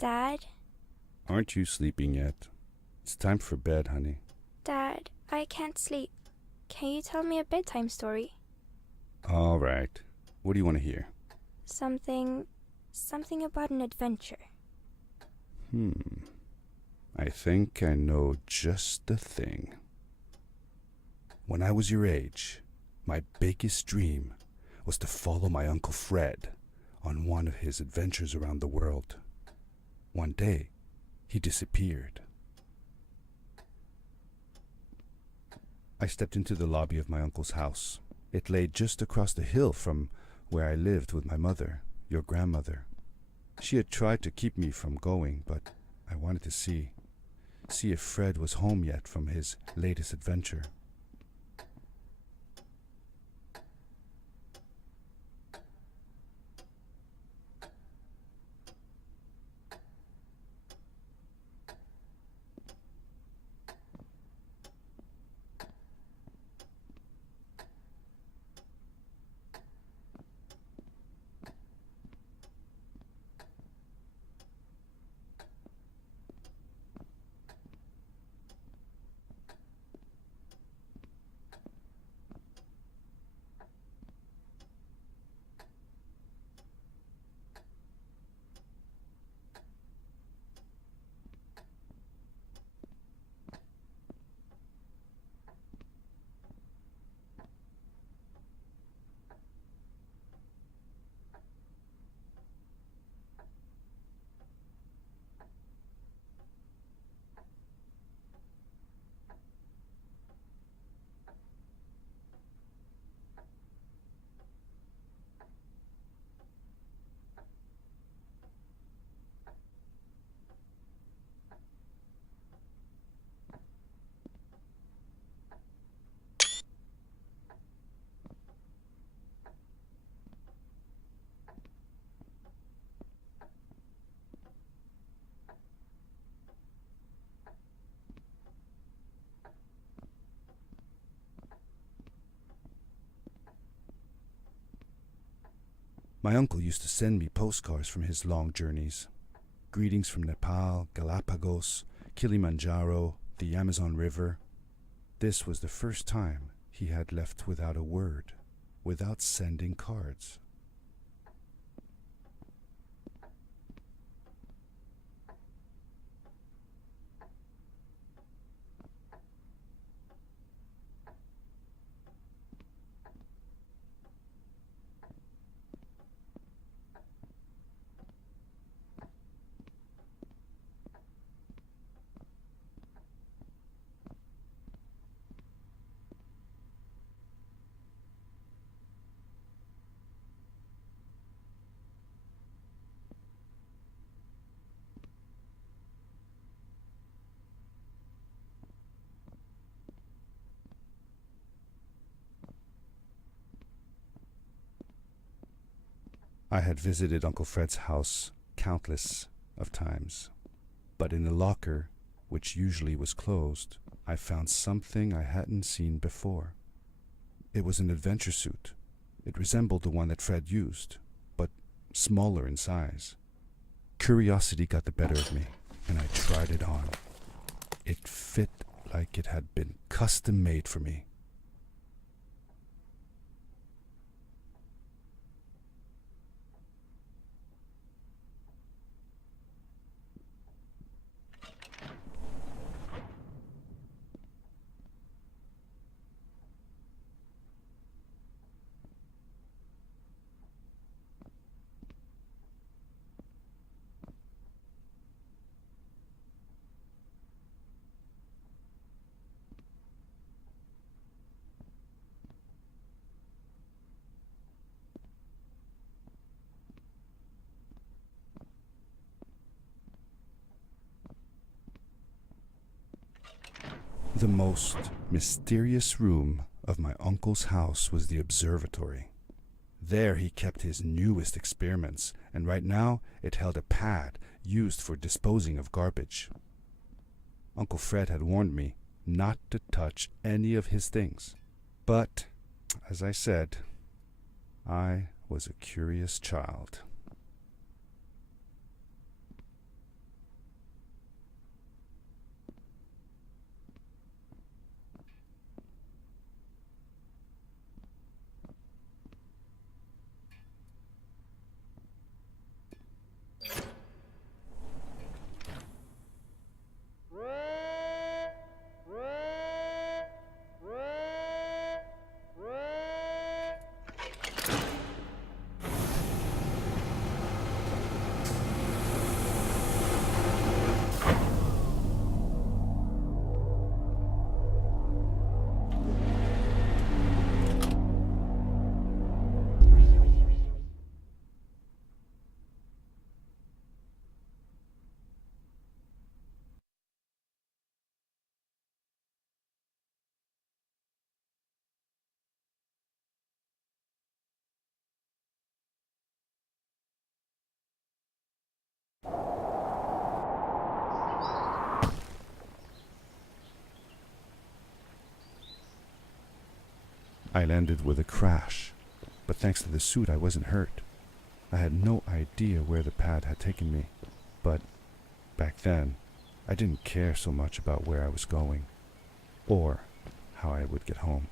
Dad? Aren't you sleeping yet? It's time for bed, honey. Dad, I can't sleep. Can you tell me a bedtime story? All right. What do you want to hear? Something about an adventure. I think I know just the thing. When I was your age, my biggest dream was to follow my Uncle Fred on one of his adventures around the world. One day, he disappeared. I stepped into the lobby of my uncle's house. It lay just across the hill from where I lived with my mother, your grandmother. She had tried to keep me from going, but I wanted to see if Fred was home yet from his latest adventure. My uncle used to send me postcards from his long journeys. Greetings from Nepal, Galapagos, Kilimanjaro, the Amazon River. This was the first time he had left without a word, without sending cards. I had visited Uncle Fred's house countless of times, but in the locker, which usually was closed, I found something I hadn't seen before. It was an adventure suit. It resembled the one that Fred used, but smaller in size. Curiosity got the better of me, and I tried it on. It fit like it had been custom made for me. The most mysterious room of my uncle's house was the observatory. There he kept his newest experiments, and right now it held a pad used for disposing of garbage. Uncle Fred had warned me not to touch any of his things. But, as I said, I was a curious child. I landed with a crash, but thanks to the suit I wasn't hurt. I had no idea where the pad had taken me, but back then I didn't care so much about where I was going, or how I would get home.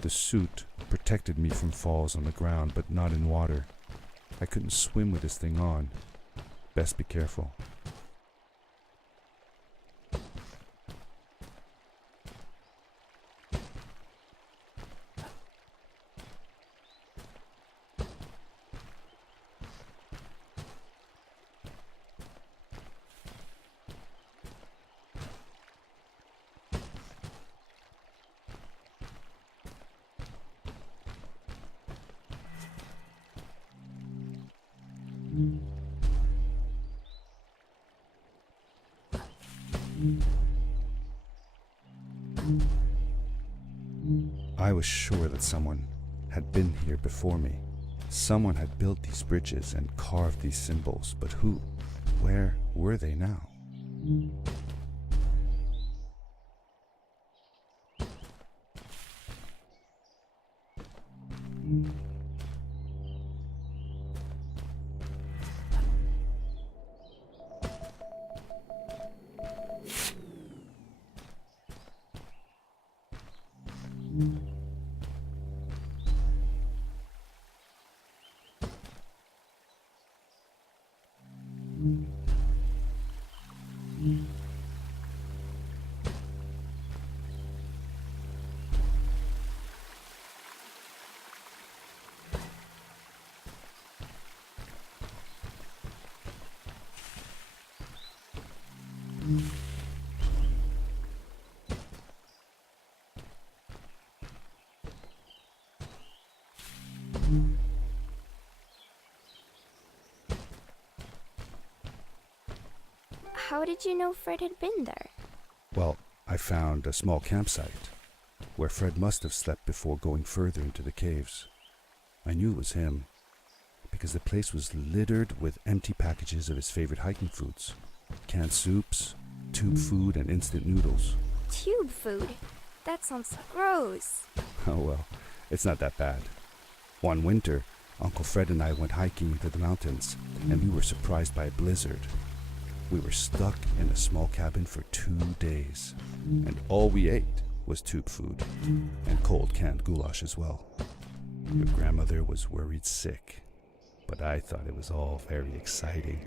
The suit protected me from falls on the ground, but not in water. I couldn't swim with this thing on. Best be careful. I was sure that someone had been here before me. Someone had built these bridges and carved these symbols, but who? Where were they now? How did you know Fred had been there? Well, I found a small campsite where Fred must have slept before going further into the caves. I knew it was him because the place was littered with empty packages of his favorite hiking foods. Canned soups, tube food, and instant noodles. Tube food? That sounds gross. Oh well, it's not that bad. One winter, Uncle Fred and I went hiking into the mountains, and we were surprised by a blizzard. We were stuck in a small cabin for 2 days, and all we ate was tube food, and cold canned goulash as well. Your grandmother was worried sick, but I thought it was all very exciting.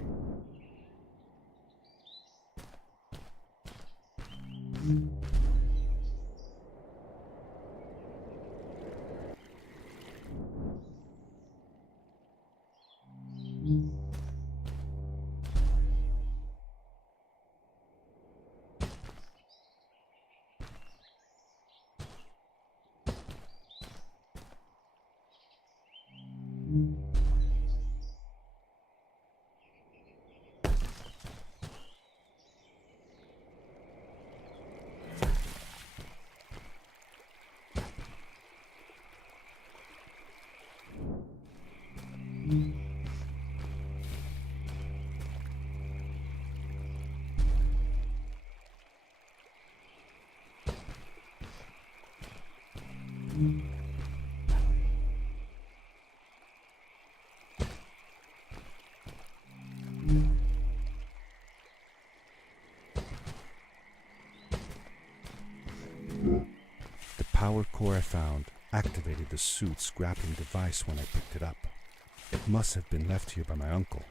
The power core I found activated the suit's grappling device when I picked it up. It must have been left here by my uncle.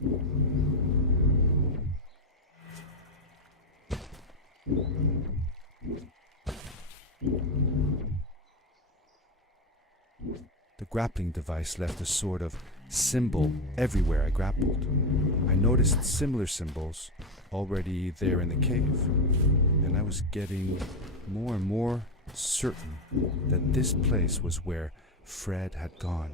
The grappling device left a sort of symbol everywhere I grappled. I noticed similar symbols already there in the cave, and I was getting more and more certain that this place was where Fred had gone.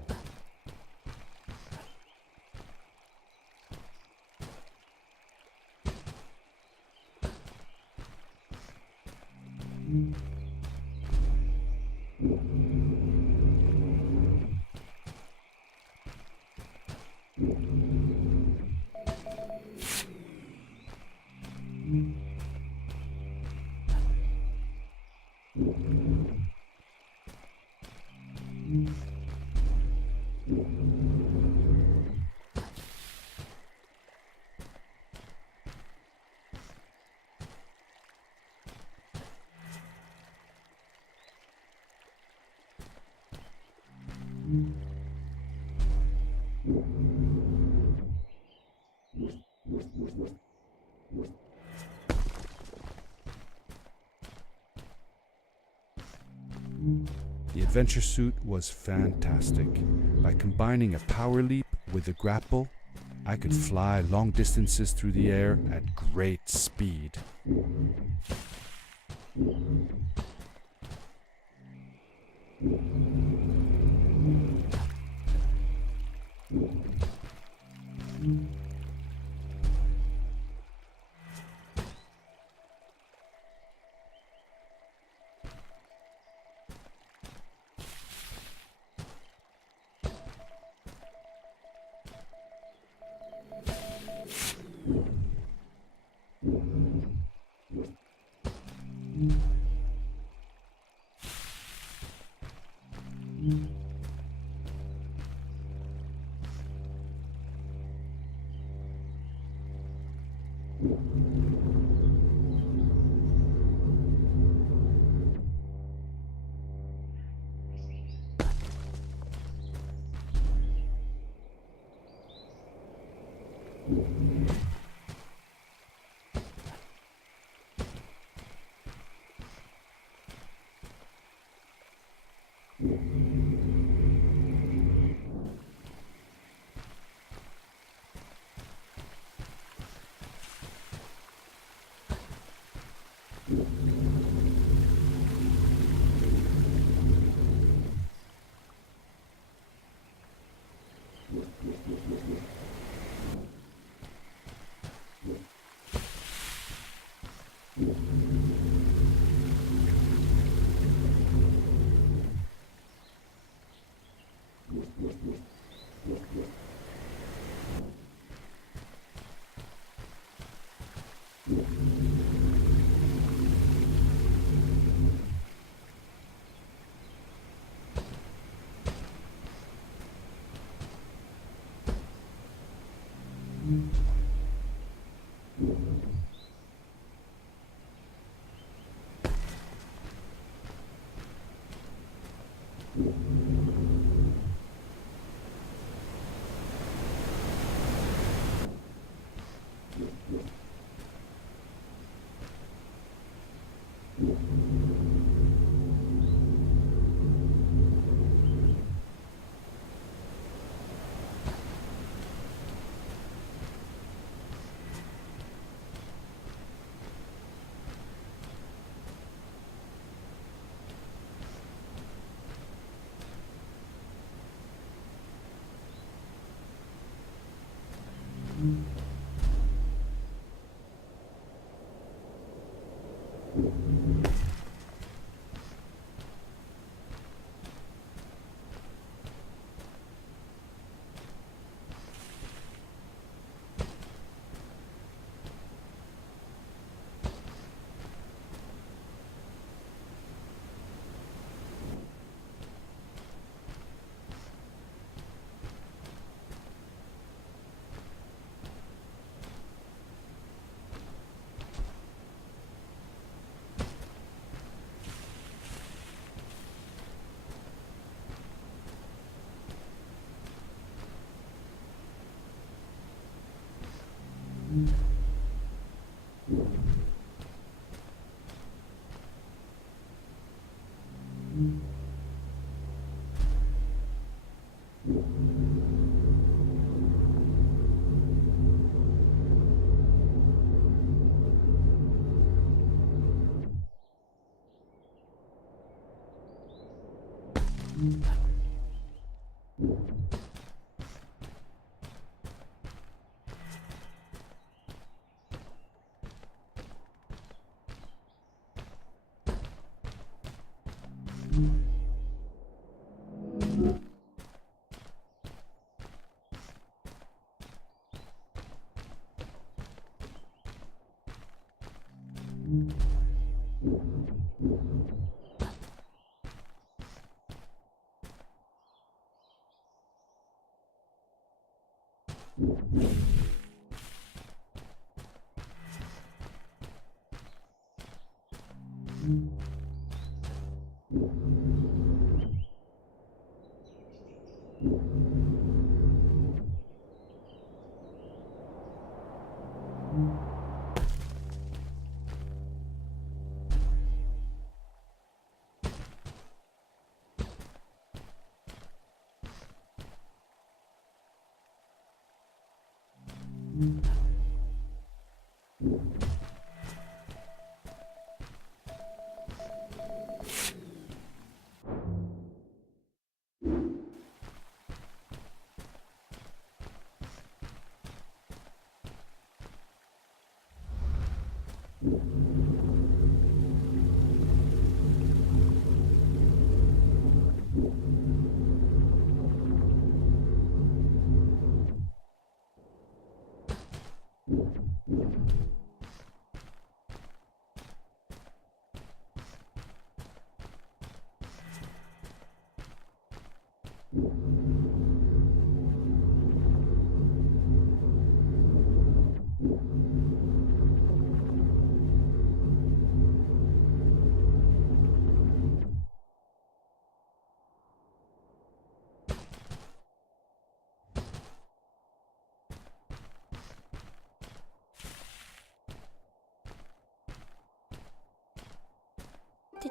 The adventure suit was fantastic. By combining a power leap with a grapple, I could fly long distances through the air at great speed.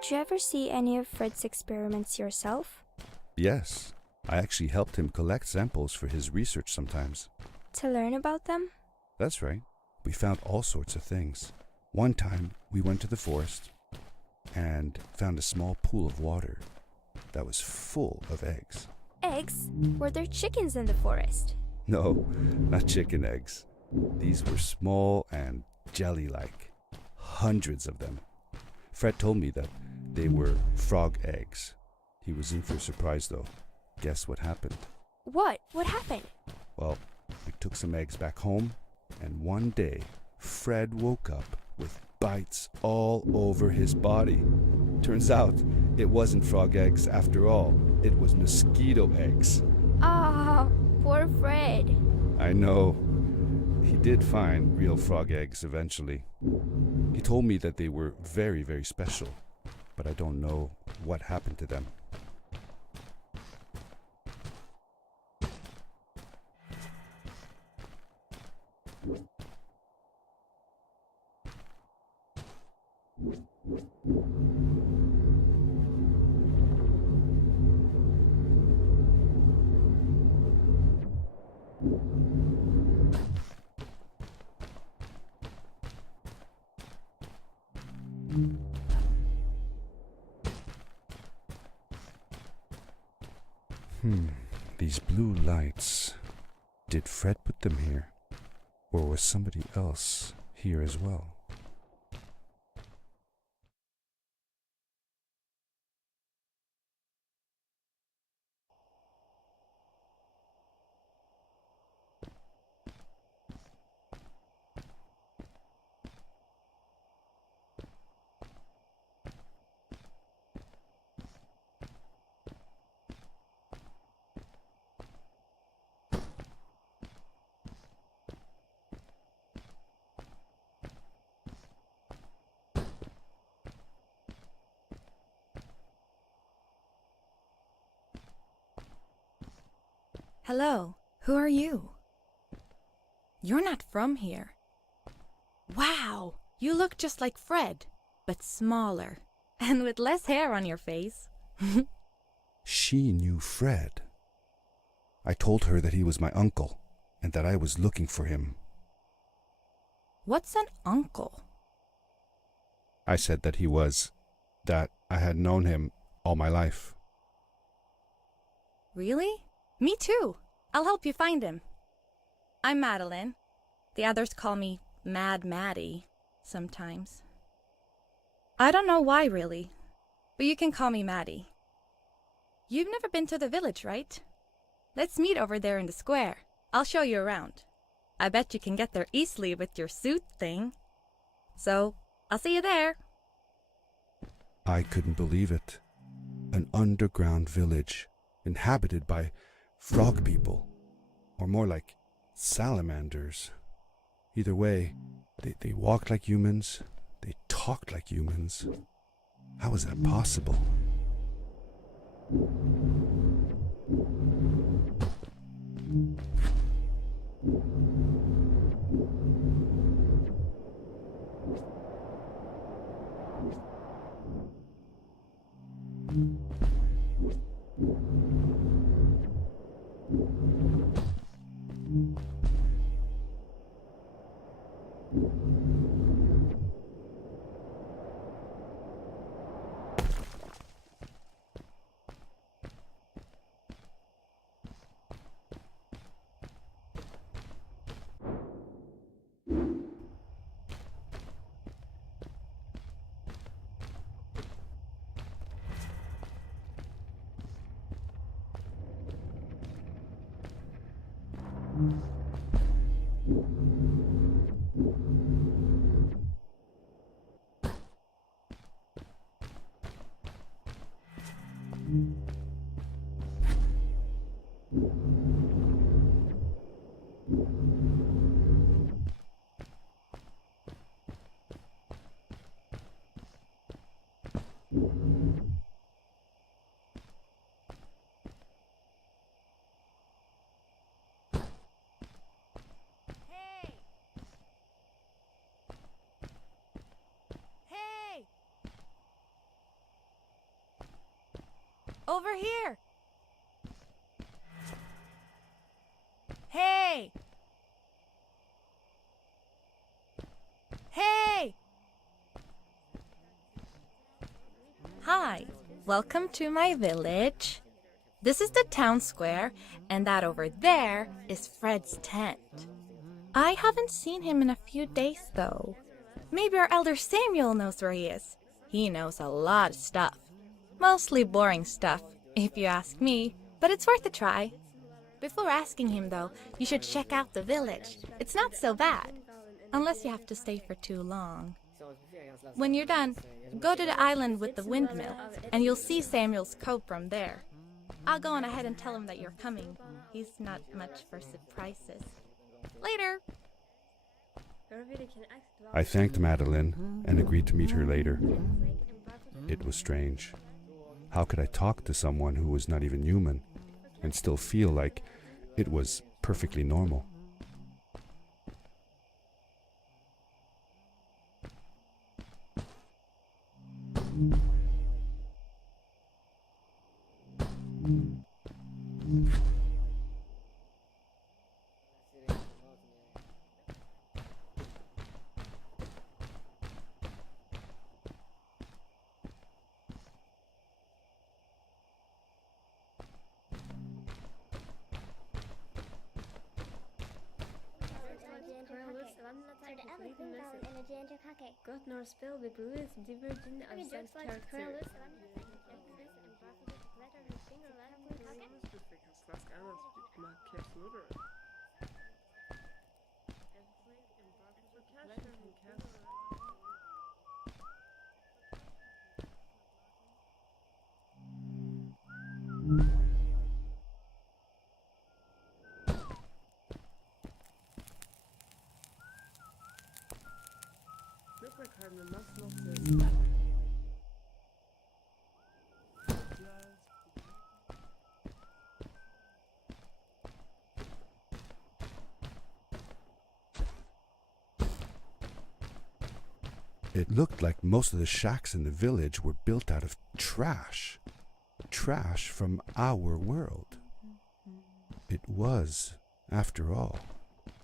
Did you ever see any of Fred's experiments yourself? Yes, I actually helped him collect samples for his research sometimes. To learn about them? That's right. We found all sorts of things. One time, we went to the forest and found a small pool of water that was full of eggs. Eggs? Were there chickens in the forest? No, not chicken eggs. These were small and jelly-like. Hundreds of them. Fred told me that they were frog eggs. He was in for a surprise though. Guess what happened? What? What happened? Well, we took some eggs back home, and one day, Fred woke up with bites all over his body. Turns out, it wasn't frog eggs after all. It was mosquito eggs. Ah, poor Fred. I know. He did find real frog eggs eventually. He told me that they were very, very special, but I don't know what happened to them. These blue lights. Did Fred put them here? Or was somebody else here as well? Hello, who are you? You're not from here. Wow, you look just like Fred, but smaller, and with less hair on your face. She knew Fred. I told her that he was my uncle, and that I was looking for him. What's an uncle? I said that I had known him all my life. Really? Me too. I'll help you find him. I'm Madeline. The others call me Mad Maddie sometimes. I don't know why, really, but you can call me Maddie. You've never been to the village, right? Let's meet over there in the square. I'll show you around. I bet you can get there easily with your suit thing. So, I'll see you there. I couldn't believe it. An underground village inhabited by frog people, or more like salamanders. Either way, they walked like humans, they talked like humans. How was that possible? Hey! Over here! Hey! Hey! Hi, welcome to my village. This is the town square, and that over there is Fred's tent. I haven't seen him in a few days, though. Maybe our elder Samuel knows where he is. He knows a lot of stuff. Mostly boring stuff, if you ask me, but it's worth a try. Before asking him, though, you should check out the village. It's not so bad, unless you have to stay for too long. When you're done, go to the island with the windmill, and you'll see Samuel's cove from there. I'll go on ahead and tell him that you're coming. He's not much for surprises. Later! I thanked Madeline and agreed to meet her later. It was strange. How could I talk to someone who was not even human and still feel like it was perfectly normal? Gott når spel vi bruker divergent avsett karakter. It looked like most of the shacks in the village were built out of trash. Trash from our world. It was, after all,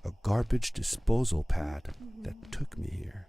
a garbage disposal pad that took me here.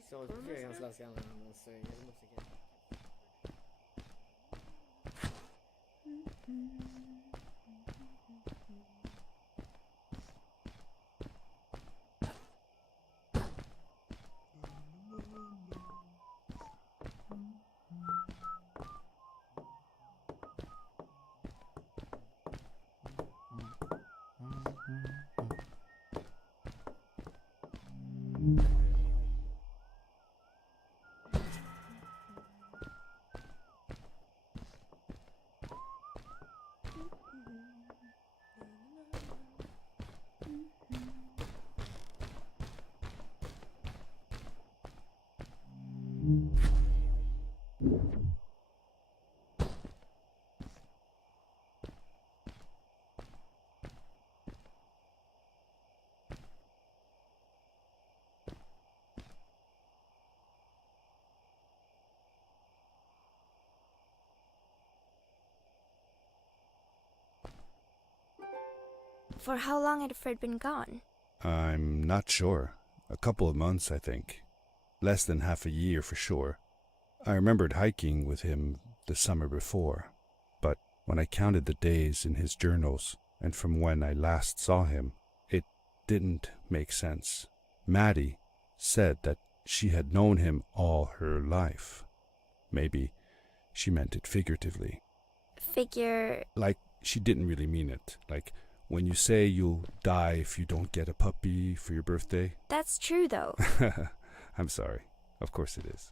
So Fredriks läser gärna hennes musiker. For how long had Fred been gone? I'm not sure. A couple of months, I think. Less than half a year for sure. I remembered hiking with him the summer before, but when I counted the days in his journals and from when I last saw him, it didn't make sense. Maddie said that she had known him all her life. Maybe she meant it figuratively. Figure. Like she didn't really mean it. Like when you say you'll die if you don't get a puppy for your birthday. That's true, though. I'm sorry. Of course it is.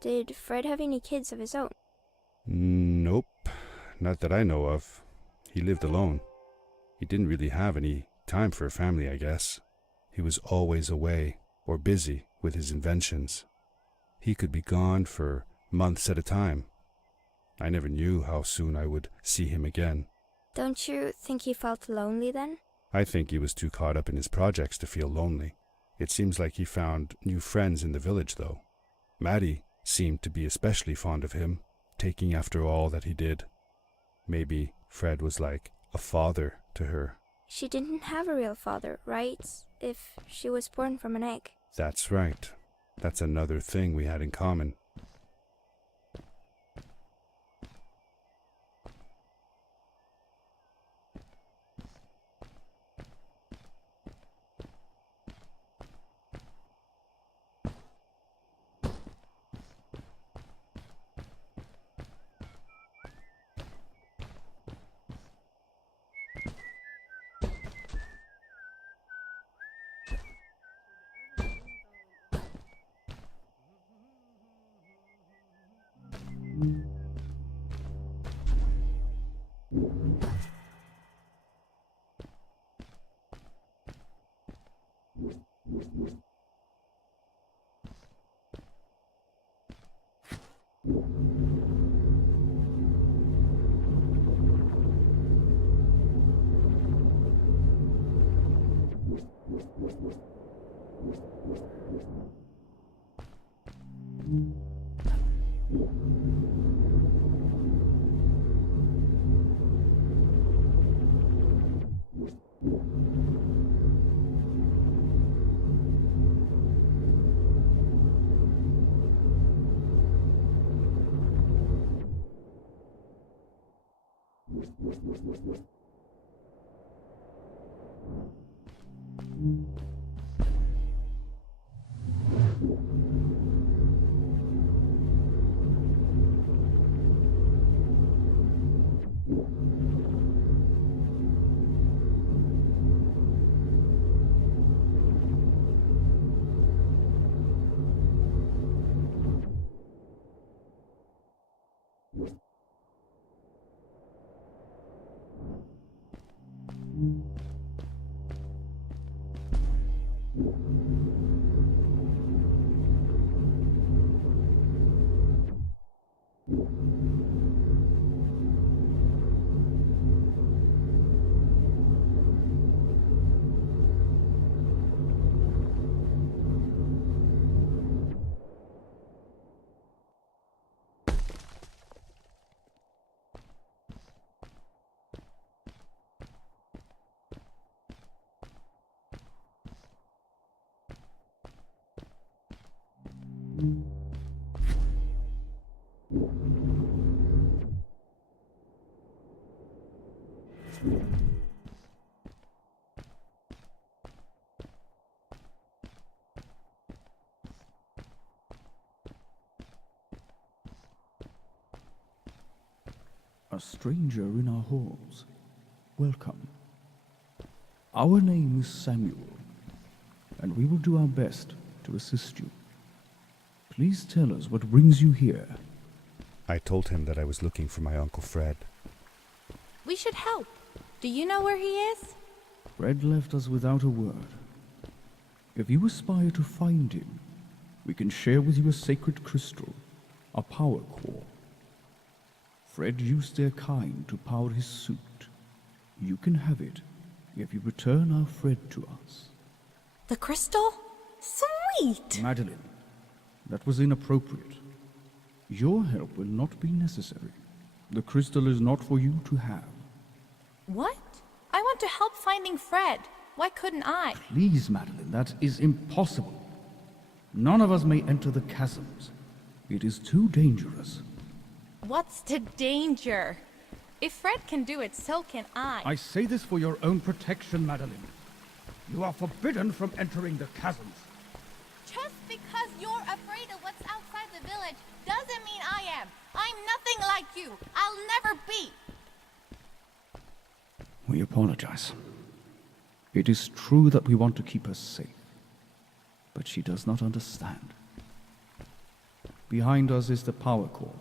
Did Fred have any kids of his own? Nope, not that I know of. He lived alone. He didn't really have any time for a family, I guess. He was always away or busy with his inventions. He could be gone for months at a time. I never knew how soon I would see him again. Don't you think he felt lonely then? I think he was too caught up in his projects to feel lonely. It seems like he found new friends in the village, though. Maddie seemed to be especially fond of him, taking after all that he did. Maybe Fred was like a father to her. She didn't have a real father, right? If she was born from an egg. That's right. That's another thing we had in common. A stranger in our halls. Welcome. Our name is Samuel, and we will do our best to assist you. Please tell us what brings you here. I told him that I was looking for my Uncle Fred. We should help. Do you know where he is? Fred left us without a word. If you aspire to find him, we can share with you a sacred crystal, a power core. Fred used their kind to power his suit. You can have it if you return our Fred to us. The crystal? Sweet! Madeline, that was inappropriate. Your help will not be necessary. The crystal is not for you to have. What? I want to help finding Fred. Why couldn't I? Please, Madeline, that is impossible. None of us may enter the chasms. It is too dangerous. What's the danger? If Fred can do it, so can I. I say this for your own protection, Madeline. You are forbidden from entering the chasms. Just because you're afraid of what's outside the village doesn't mean I am. I'm nothing like you. I'll never be. We apologize. It is true that we want to keep her safe, but she does not understand. Behind us is the power core.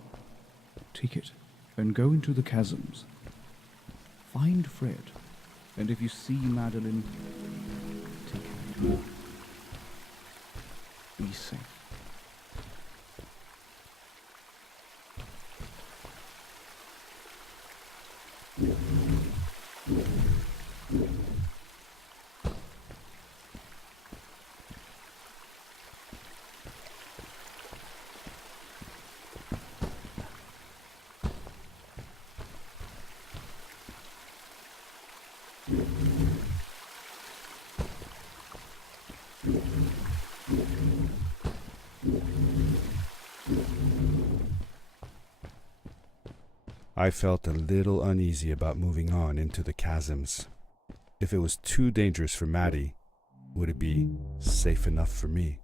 Take it and go into the chasms. Find Fred, and if you see Madeline, take her to her. Be safe. I felt a little uneasy about moving on into the chasms. If it was too dangerous for Maddie, would it be safe enough for me?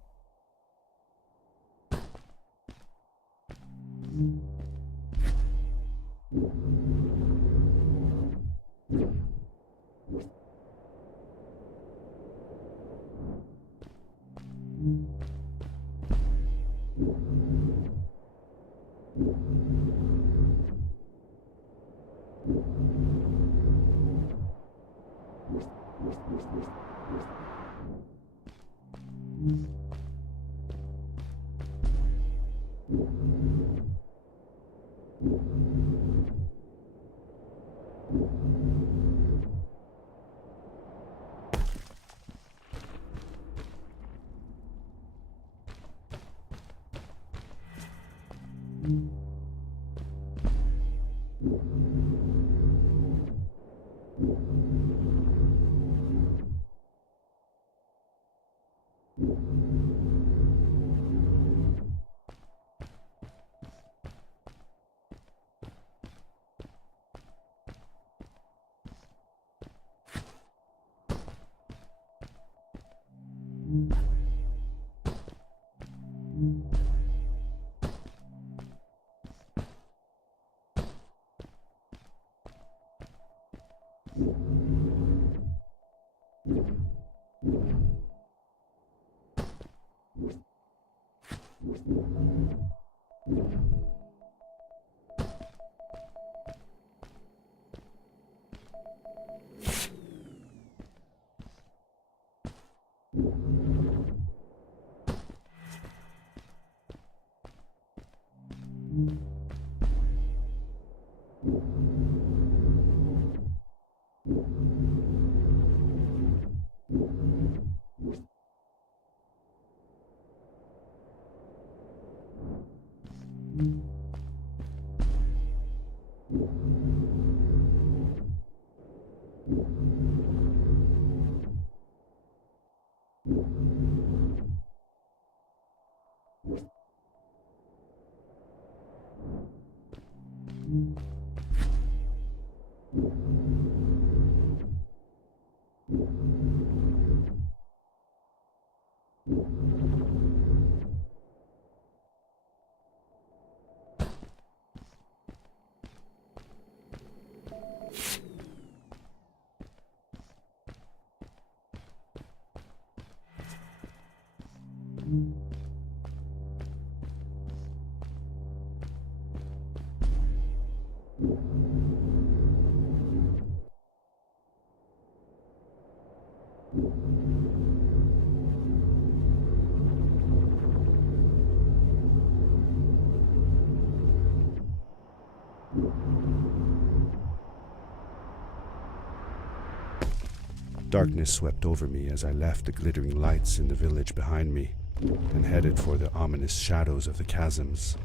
Darkness swept over me as I left the glittering lights in the village behind me and headed for the ominous shadows of the chasms.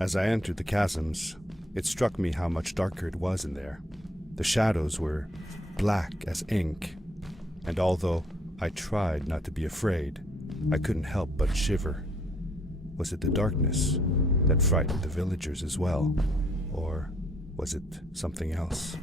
As I entered the chasms, it struck me how much darker it was in there. The shadows were black as ink, and although I tried not to be afraid, I couldn't help but shiver. Was it the darkness that frightened the villagers as well, or was it something else?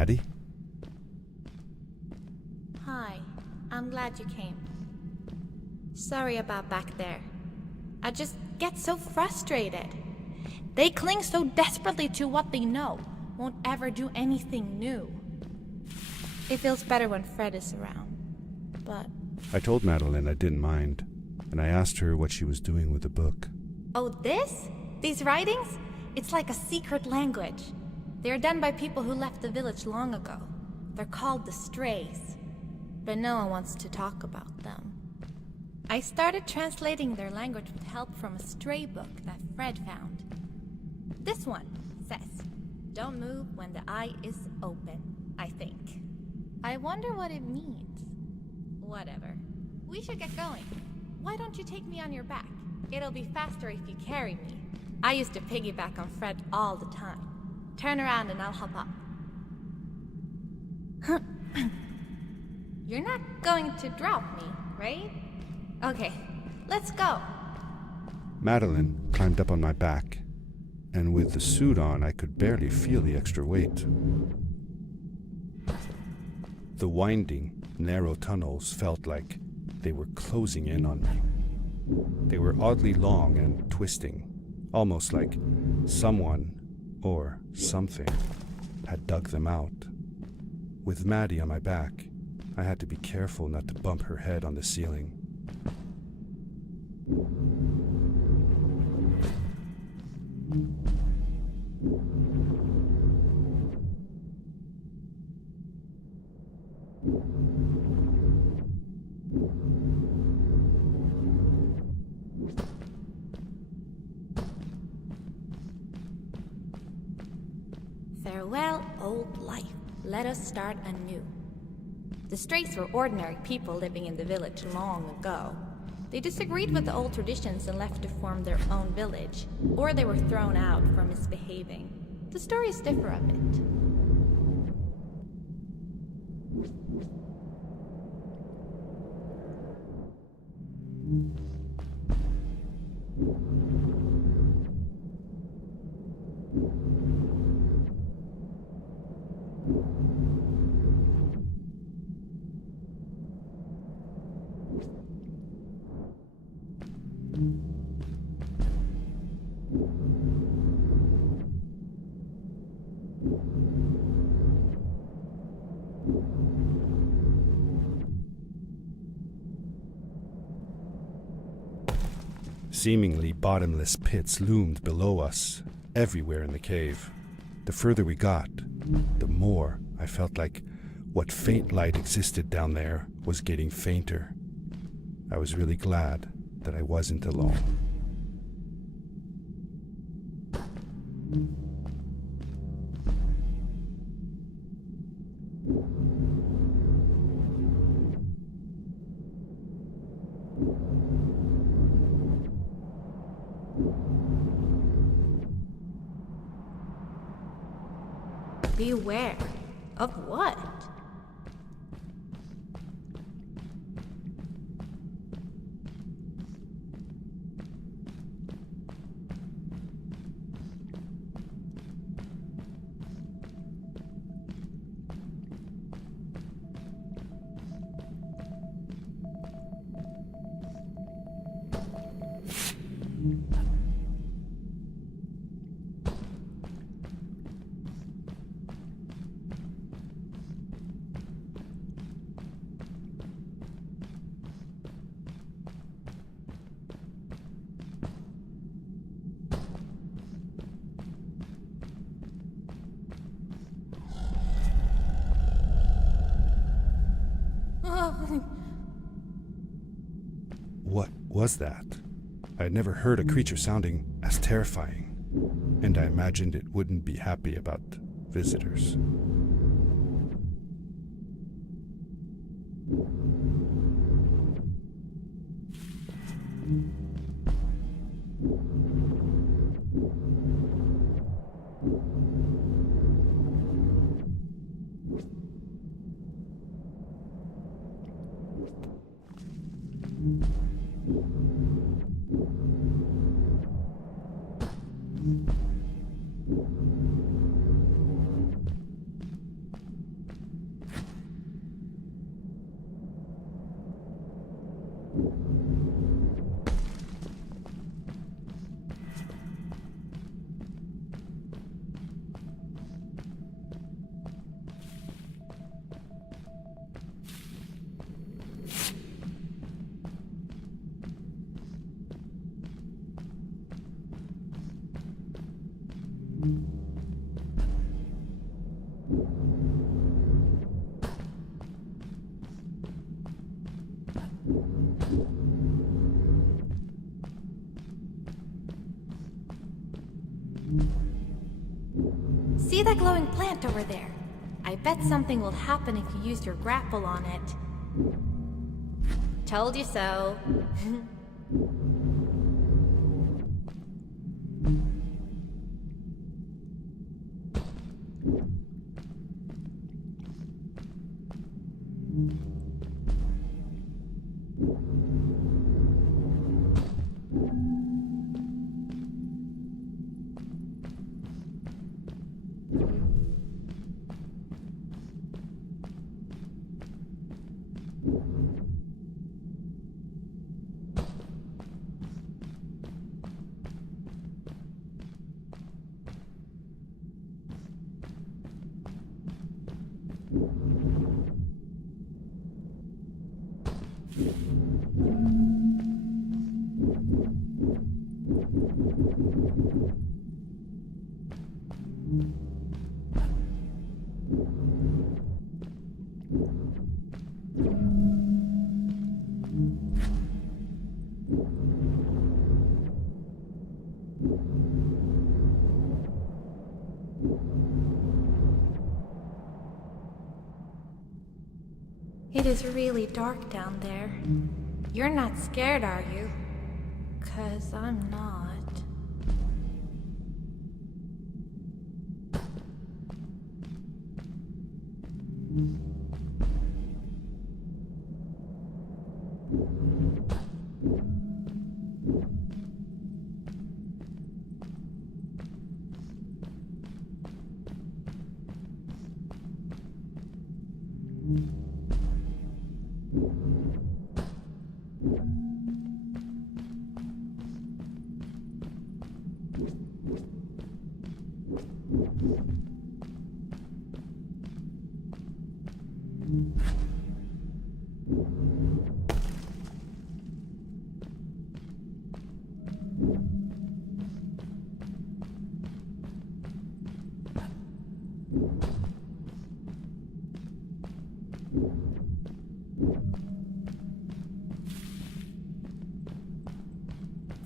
Maddie? Hi, I'm glad you came. Sorry about back there. I just get so frustrated. They cling so desperately to what they know, won't ever do anything new. It feels better when Fred is around, but... I told Madeline I didn't mind, and I asked her what she was doing with the book. Oh, this? These writings? It's like a secret language. They are done by people who left the village long ago. They're called the Strays, but no one wants to talk about them. I started translating their language with help from a stray book that Fred found. This one says, "Don't move when the eye is open," I think. I wonder what it means. Whatever. We should get going. Why don't you take me on your back? It'll be faster if you carry me. I used to piggyback on Fred all the time. Turn around and I'll hop up. You're not going to drop me, right? Okay, let's go. Madeline climbed up on my back, and with the suit on, I could barely feel the extra weight. The winding, narrow tunnels felt like they were closing in on me. They were oddly long and twisting, almost like someone or something had dug them out. With Maddie on my back, I had to be careful not to bump her head on the ceiling. Farewell, old life. Let us start anew. The Strays were ordinary people living in the village long ago. They disagreed with the old traditions and left to form their own village, or they were thrown out for misbehaving. The stories differ a bit. Seemingly bottomless pits loomed below us, everywhere in the cave. The further we got, the more I felt like what faint light existed down there was getting fainter. I was really glad that I wasn't alone. Beware. Of what? What was that? I had never heard a creature sounding as terrifying, and I imagined it wouldn't be happy about visitors. See that glowing plant over there? I bet something will happen if you use your grapple on it. Told you so. It is really dark down there. You're not scared, are you? 'Cause I'm not.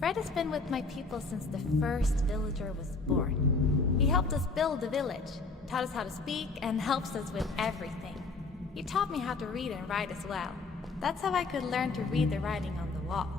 Fred has been with my people since the first villager was born. He helped us build the village, taught us how to speak, and helps us with everything. He taught me how to read and write as well. That's how I could learn to read the writing on the walls.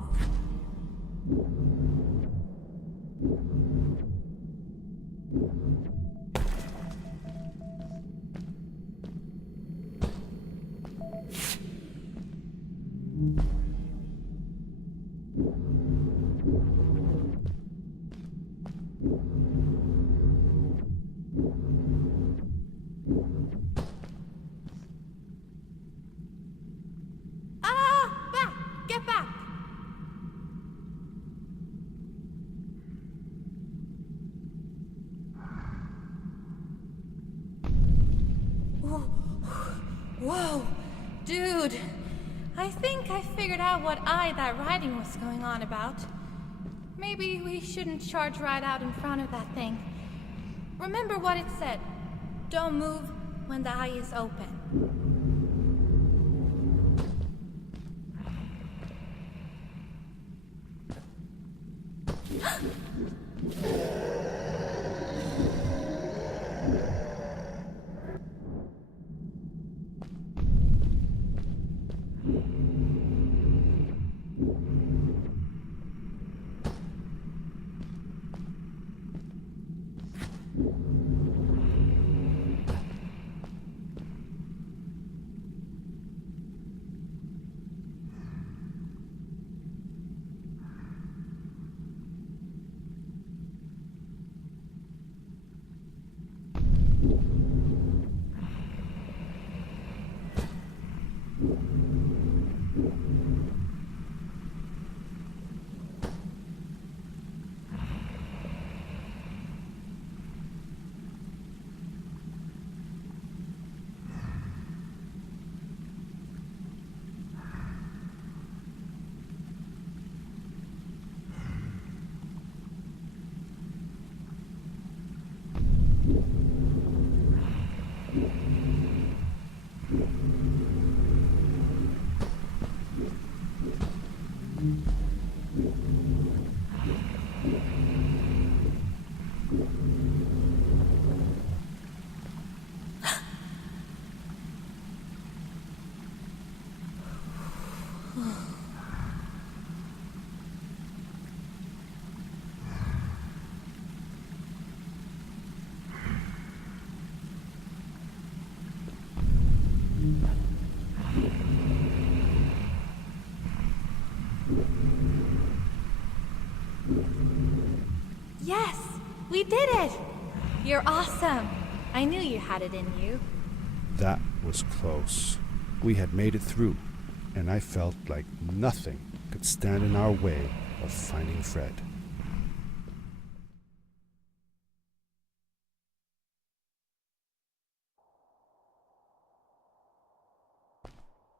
Get back! Whoa, dude. I think I figured out what that writing was going on about. Maybe we shouldn't charge right out in front of that thing. Remember what it said. Don't move when the eye is open. We did it! You're awesome. I knew you had it in you. That was close. We had made it through, and I felt like nothing could stand in our way of finding Fred.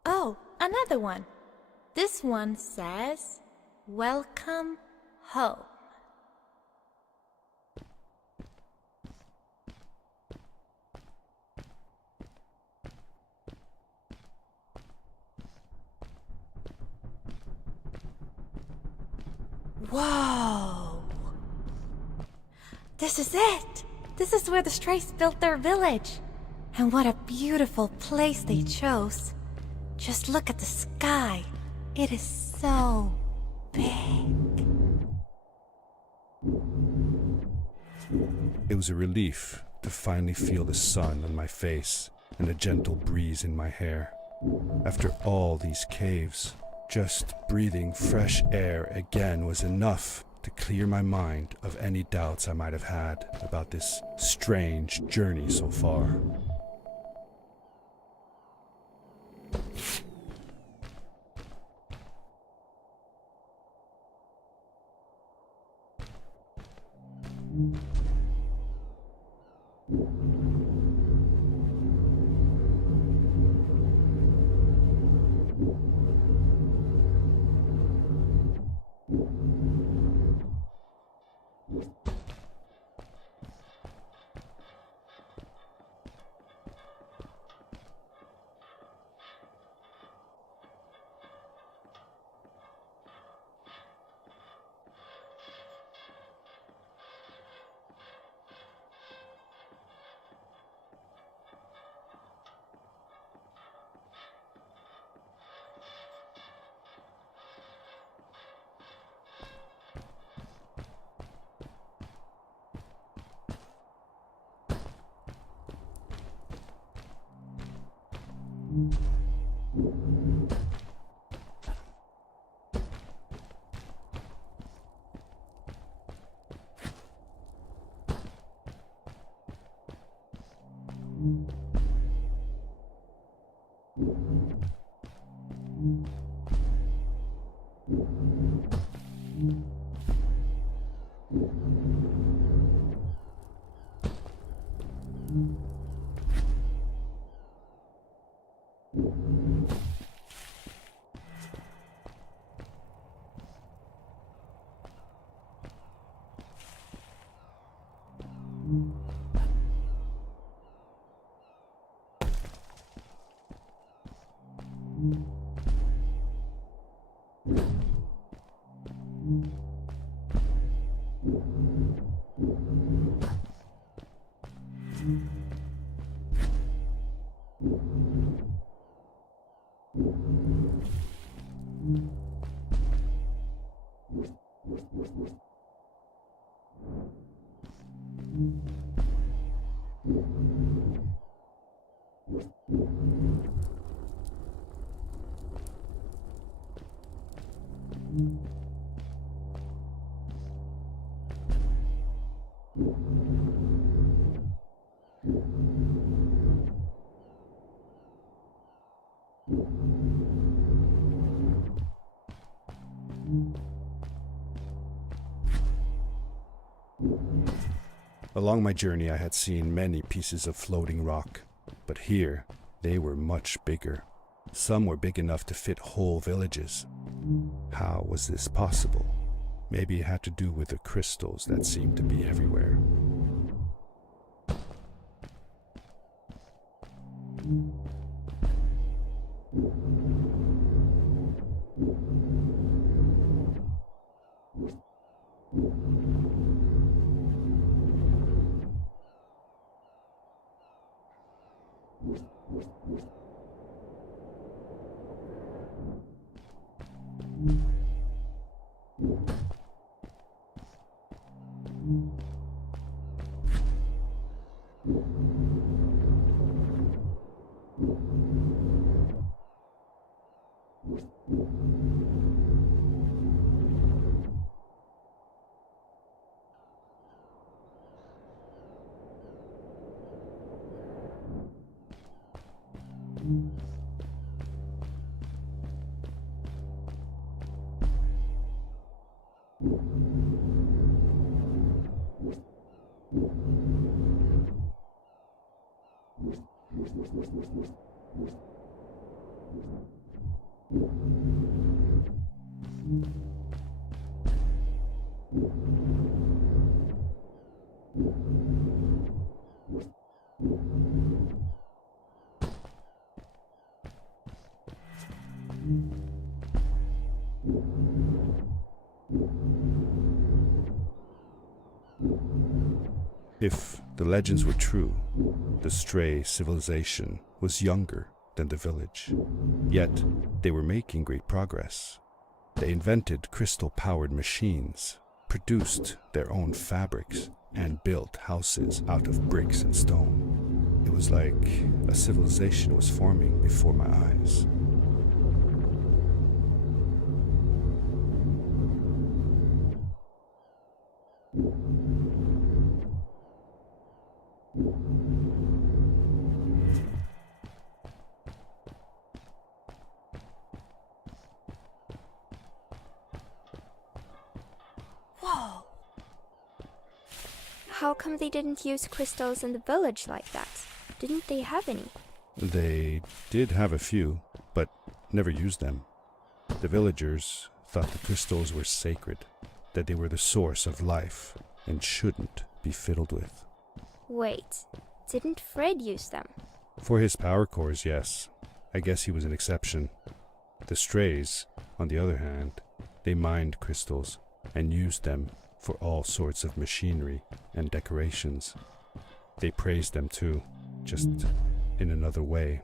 Oh, another one. This one says, "Welcome home." Whoa! This is it! This is where the Strays built their village. And what a beautiful place they chose. Just look at the sky. It is so big. It was a relief to finally feel the sun on my face and a gentle breeze in my hair. After all these caves, just breathing fresh air again was enough to clear my mind of any doubts I might have had about this strange journey so far. Along my journey, I had seen many pieces of floating rock, but here they were much bigger. Some were big enough to fit whole villages. How was this possible? Maybe it had to do with the crystals that seemed to be everywhere. If the legends were true, the Stray civilization was younger than the village. Yet, they were making great progress. They invented crystal-powered machines, produced their own fabrics, and built houses out of bricks and stone. It was like a civilization was forming before my eyes. Whoa! How come they didn't use crystals in the village like that? Didn't they have any? They did have a few, but never used them. The villagers thought the crystals were sacred, that they were the source of life and shouldn't be fiddled with. Wait, didn't Fred use them? For his power cores, yes. I guess he was an exception. The Strays, on the other hand, they mined crystals and used them for all sorts of machinery and decorations. They praised them too, just in another way.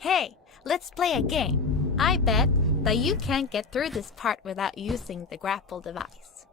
Hey, let's play a game. I bet that you can't get through this part without using the grapple device.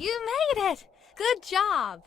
You made it! Good job!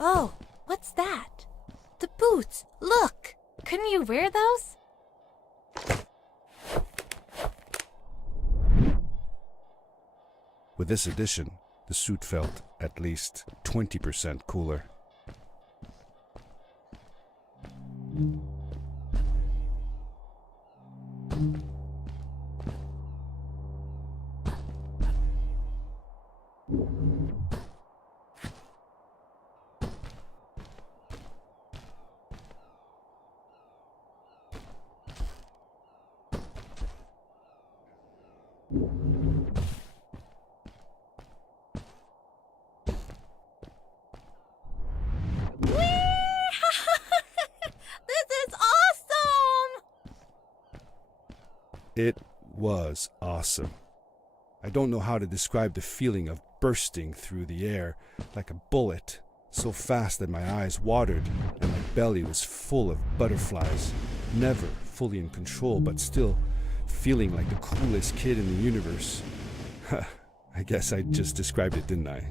Oh, what's that? The boots! Look! Couldn't you wear those? With this addition, the suit felt at least 20% cooler. This is awesome! It was awesome. I don't know how to describe the feeling of bursting through the air like a bullet, so fast that my eyes watered and my belly was full of butterflies, never fully in control, but still feeling like the coolest kid in the universe. I guess I just described it, didn't I?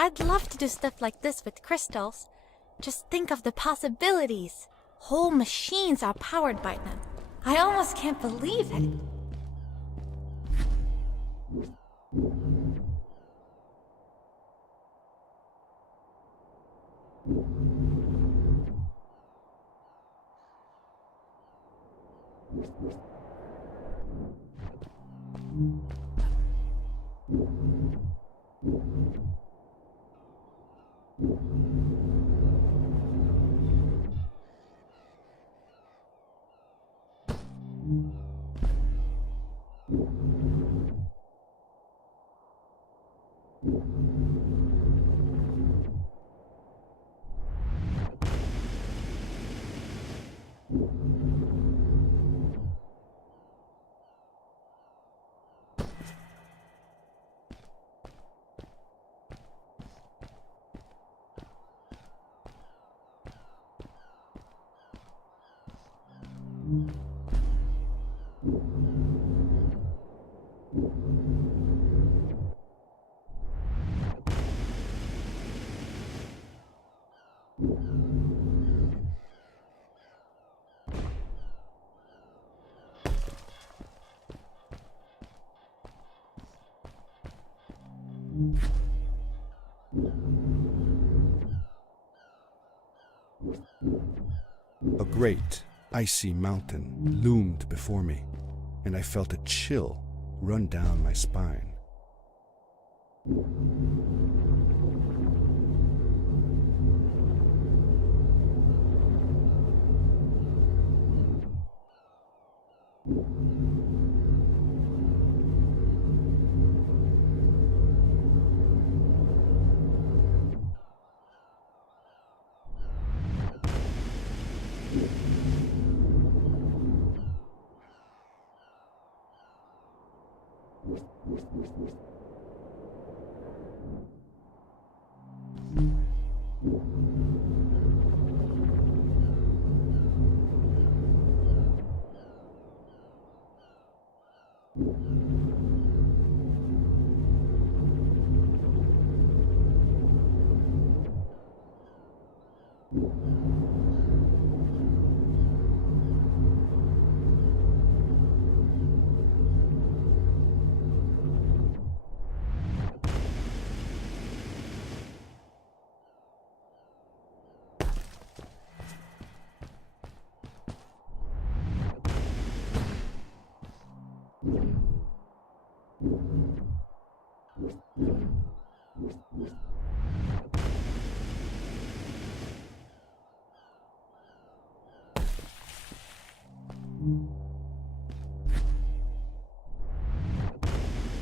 I'd love to do stuff like this with crystals. Just think of the possibilities. Whole machines are powered by them. I almost can't believe it. A great, icy mountain loomed before me, and I felt a chill run down my spine.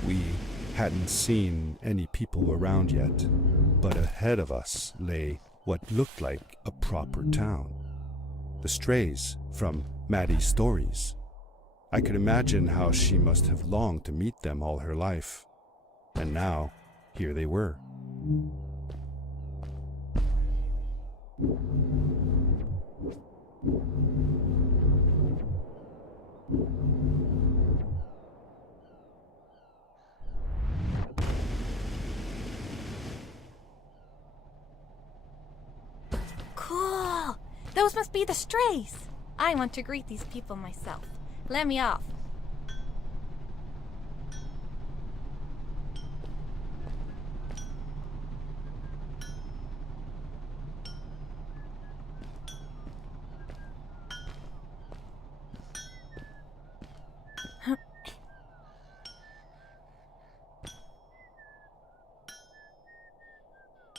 We hadn't seen any people around yet, but ahead of us lay what looked like a proper town. The strays from Maddie's stories. I could imagine how she must have longed to meet them all her life. And now, here they were. Cool! Those must be the strays. I want to greet these people myself. Let me off.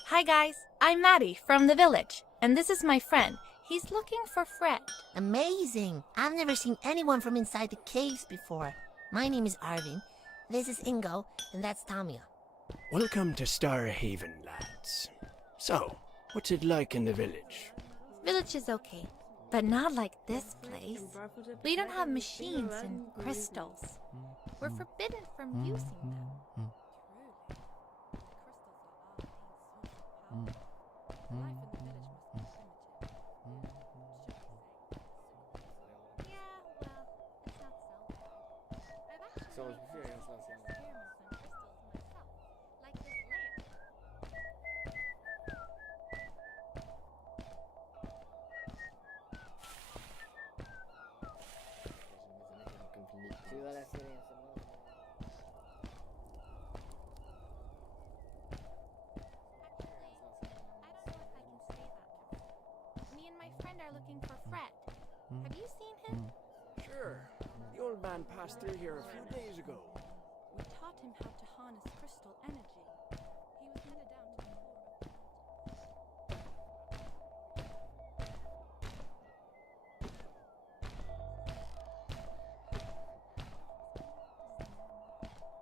Hi guys, I'm Maddie from the village, and this is my friend. He's looking for Fred. Amazing! I've never seen anyone from inside the caves before. My name is Arvin, this is Ingo, and that's Tamia. Welcome to Starhaven, lads. So, what's it like in the village? Village is okay, but not like this place. We don't have machines and crystals. We're forbidden from using them. So, wie viel ganz lassen? Ciudad de Silencio, ¿no? Me and my friend are looking for Fred. Have you seen him? Sure. The old man passed through here a few days ago. We taught him how to harness crystal energy. He was headed down to the core.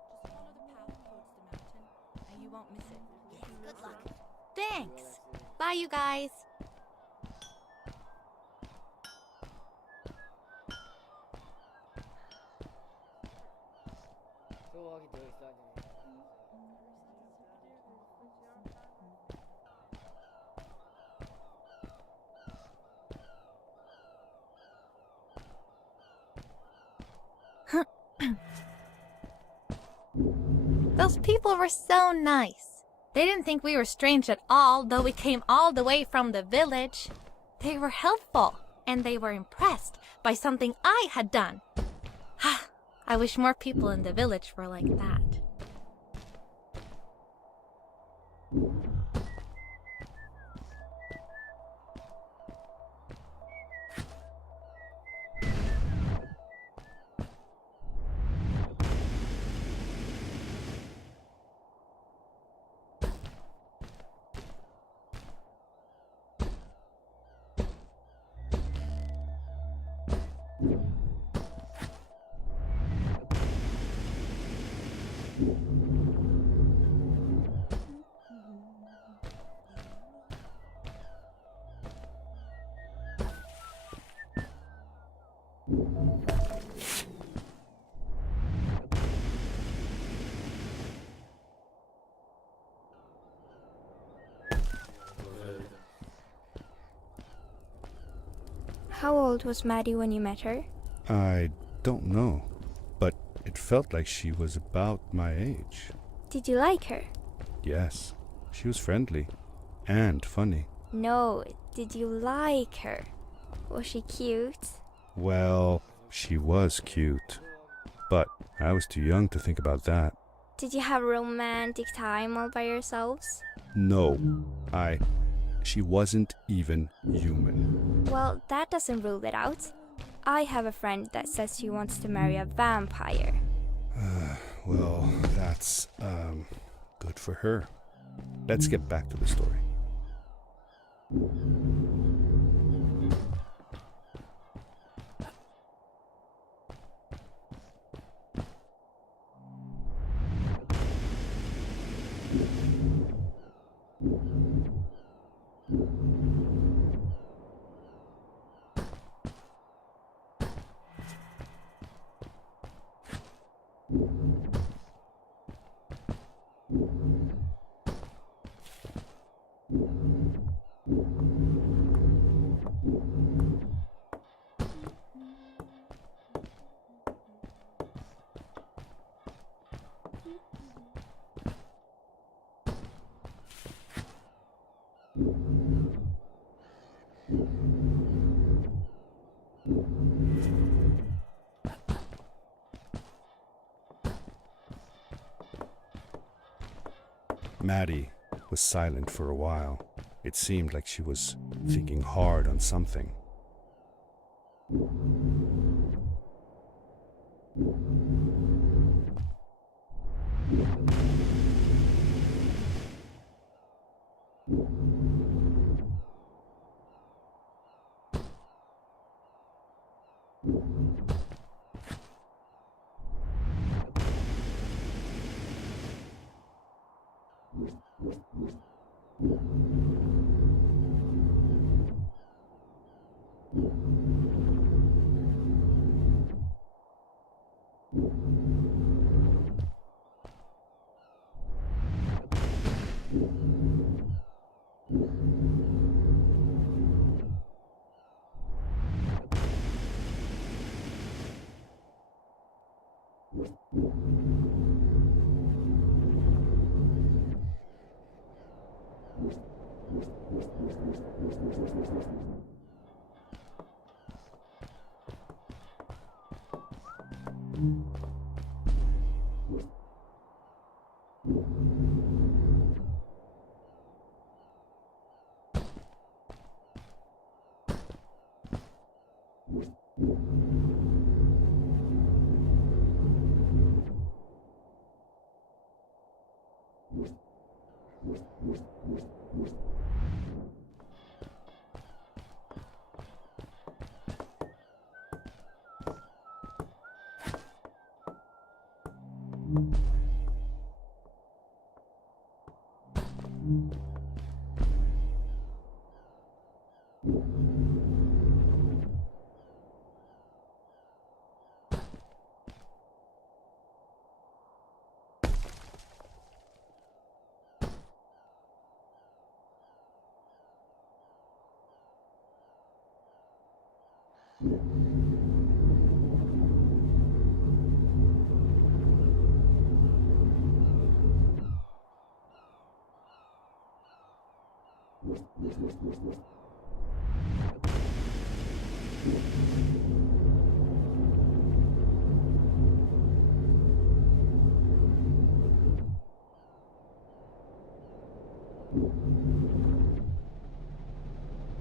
Just follow the path towards the mountain, and you won't miss it. Good luck. Thanks. Bye, you guys. Så åker du istället. Those people were so nice. They didn't think we were strange at all, though we came all the way from the village. They were helpful, and they were impressed by something I had done. I wish more people in the village were like that. How old was Maddie when you met her? I don't know, but it felt like she was about my age. Did you like her? Yes, she was friendly and funny. No, Did you like her? Was she cute? Well, she was cute. But I was too young to think about that. Did you have a romantic time all by yourselves? No, she wasn't even human. Well, that doesn't rule it out. I have a friend that says she wants to marry a vampire. Well, that's, good for her. Let's get back to the story. Maddie was silent for a while. It seemed like she was thinking hard on something.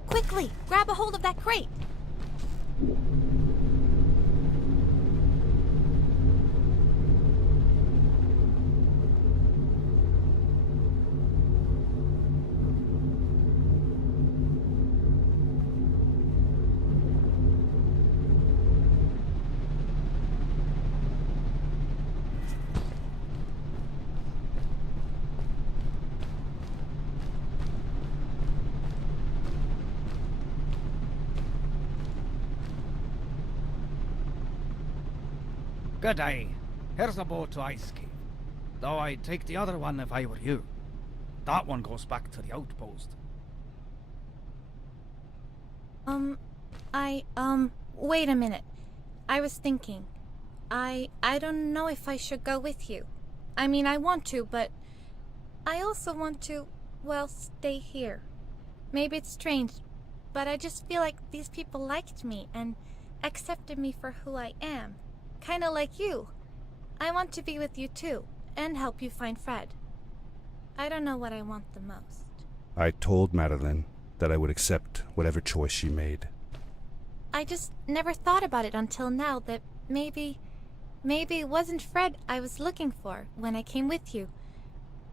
Quickly, grab a hold of that crate. Good day. Here's a boat to Ice Cave. Though I'd take the other one if I were you. That one goes back to the outpost. Wait a minute. I was thinking. I don't know if I should go with you. I mean, I want to, but I also want to, well, stay here. Maybe it's strange, but I just feel like these people liked me and accepted me for who I am. Kinda like you. I want to be with you too, and help you find Fred. I don't know what I want the most. I told Madeline that I would accept whatever choice she made. I just never thought about it until now that maybe it wasn't Fred I was looking for when I came with you.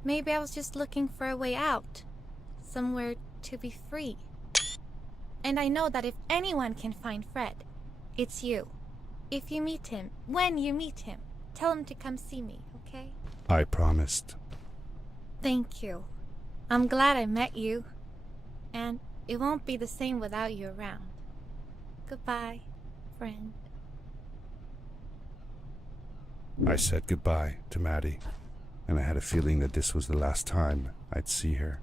Maybe I was just looking for a way out. Somewhere to be free. And I know that if anyone can find Fred, it's you. If you meet him, when you meet him, tell him to come see me, okay? I promised. Thank you. I'm glad I met you. And it won't be the same without you around. Goodbye, friend. I said goodbye to Maddie, and I had a feeling that this was the last time I'd see her.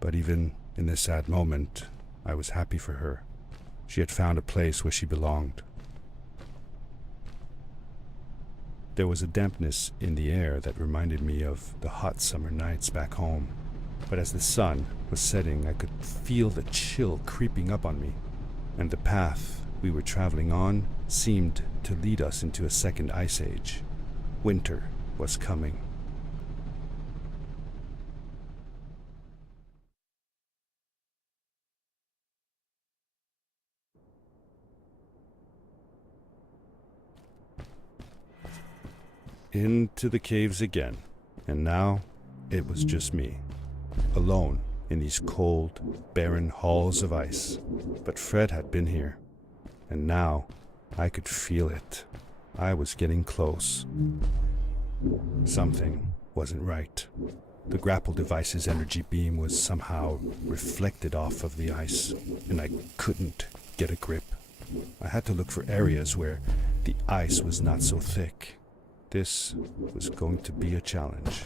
But even in this sad moment, I was happy for her. She had found a place where she belonged. There was a dampness in the air that reminded me of the hot summer nights back home. But as the sun was setting, I could feel the chill creeping up on me, and the path we were traveling on seemed to lead us into a second ice age. Winter was coming. Into the caves again, and now it was just me, alone in these cold, barren halls of ice. But Fred had been here, and now I could feel it. I was getting close. Something wasn't right. The grapple device's energy beam was somehow reflected off of the ice, and I couldn't get a grip. I had to look for areas where the ice was not so thick. This was going to be a challenge.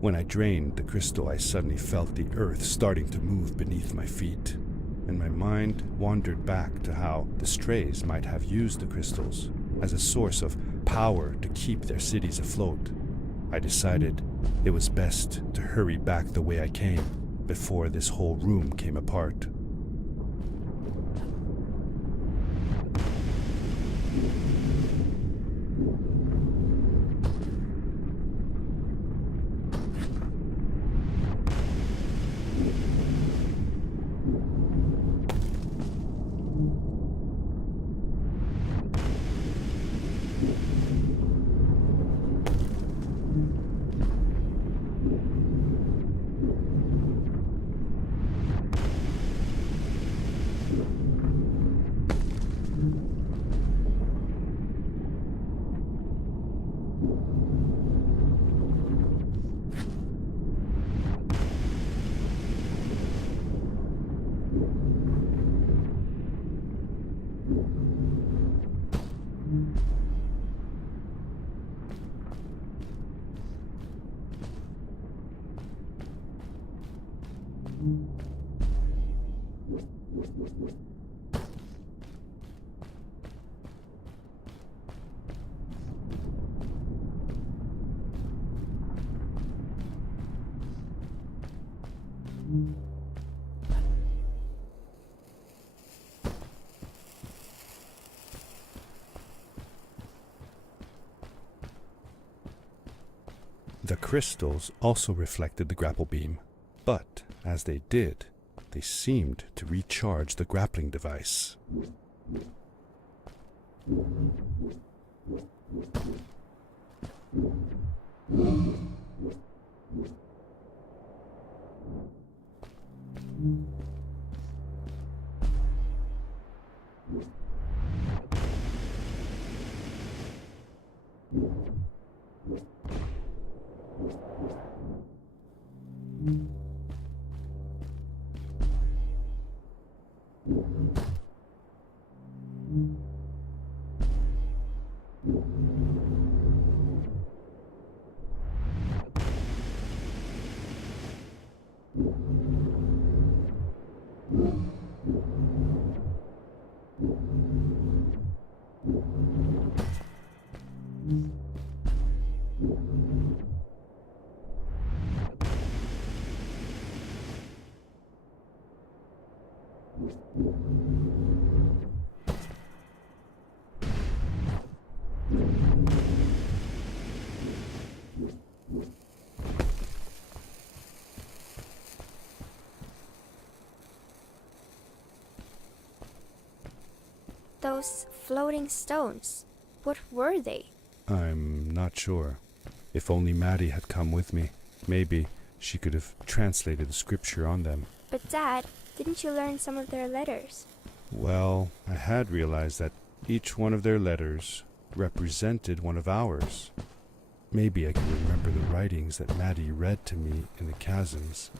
When I drained the crystal, I suddenly felt the earth starting to move beneath my feet, and my mind wandered back to how the Strays might have used the crystals as a source of power to keep their cities afloat. I decided it was best to hurry back the way I came before this whole room came apart. The crystals also reflected the grapple beam, but as they did, they seemed to recharge the grappling device. Those floating stones, what were they? I'm not sure. If only Maddie had come with me, maybe she could have translated the scripture on them. But Dad, didn't you learn some of their letters? Well, I had realized that each one of their letters represented one of ours. Maybe I can remember the writings that Maddie read to me in the chasms.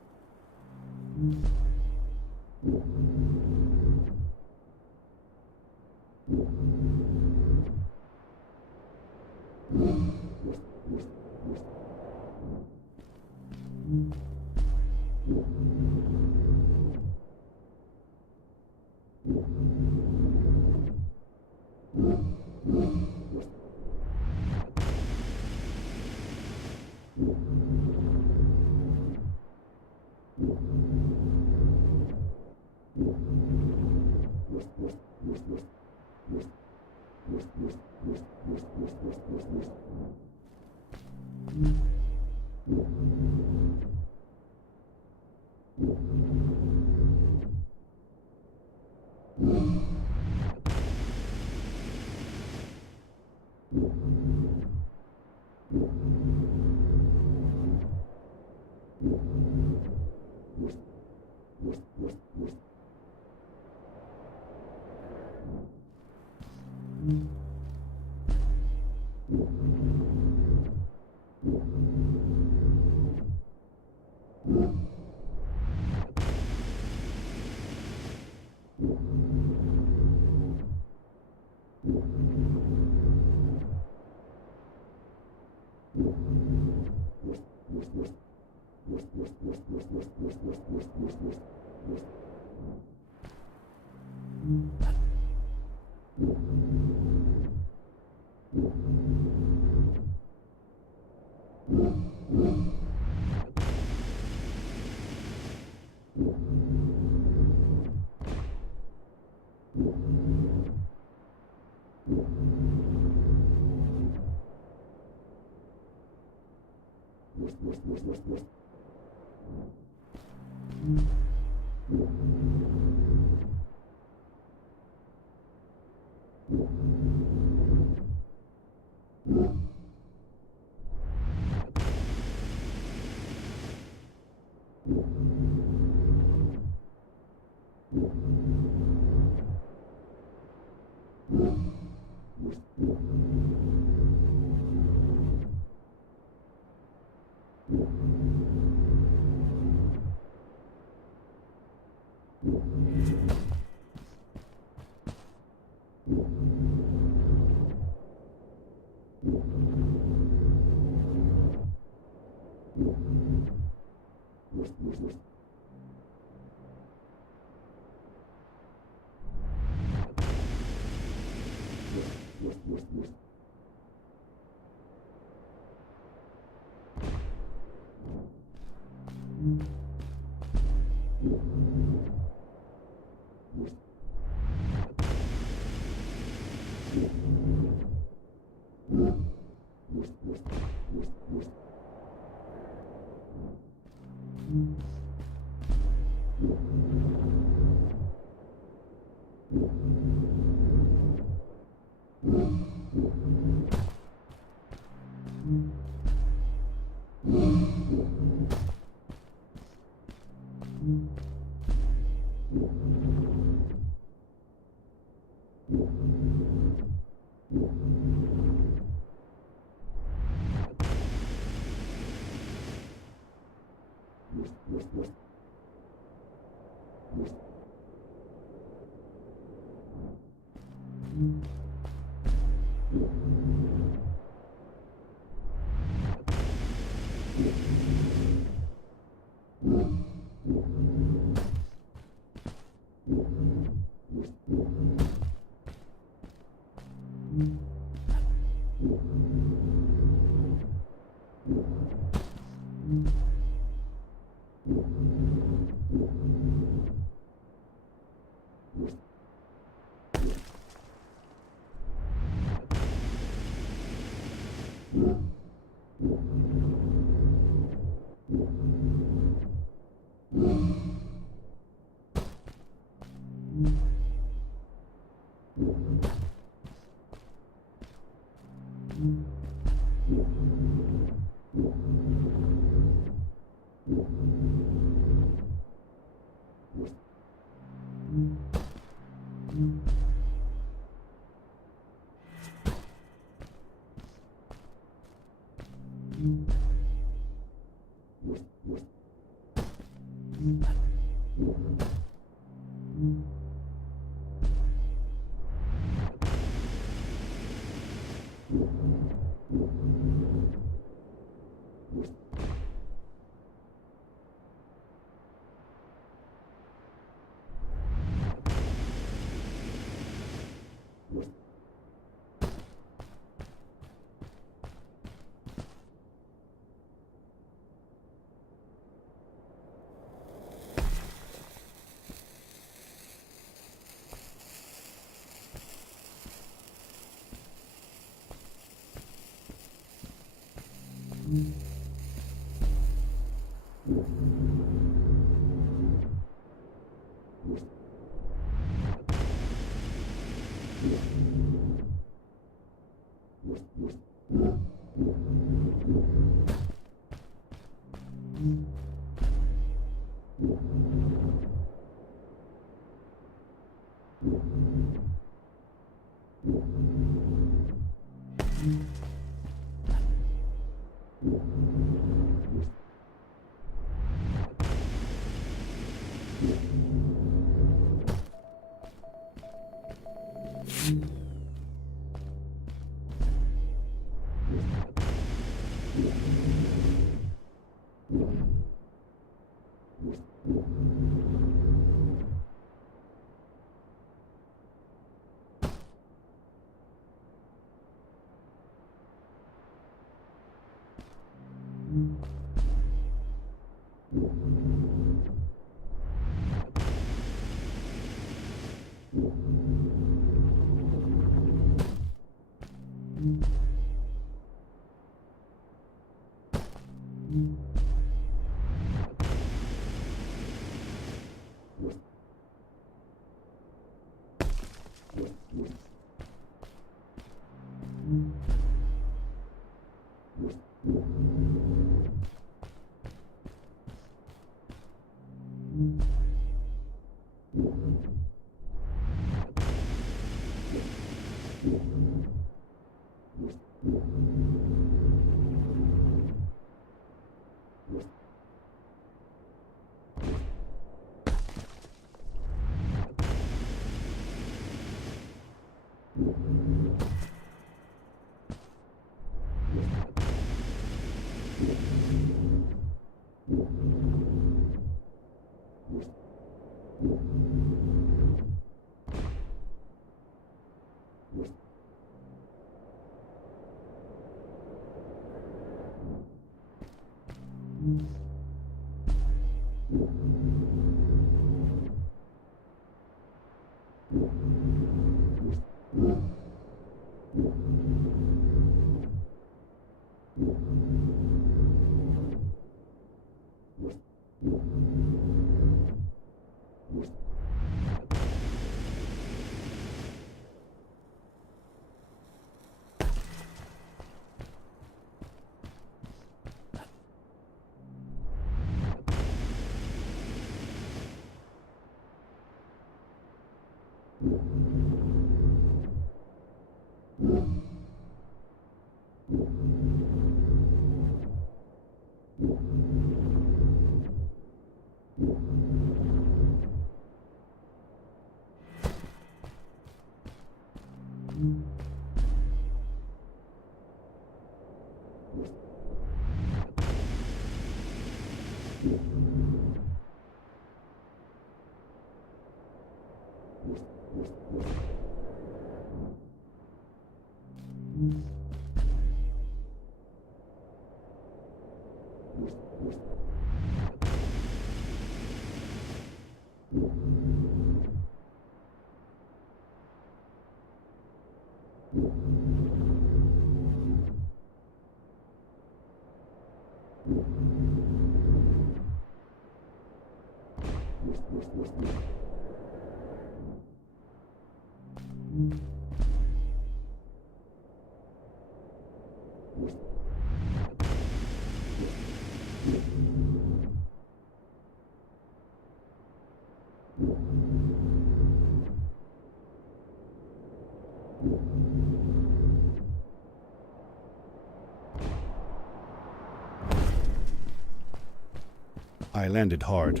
I landed hard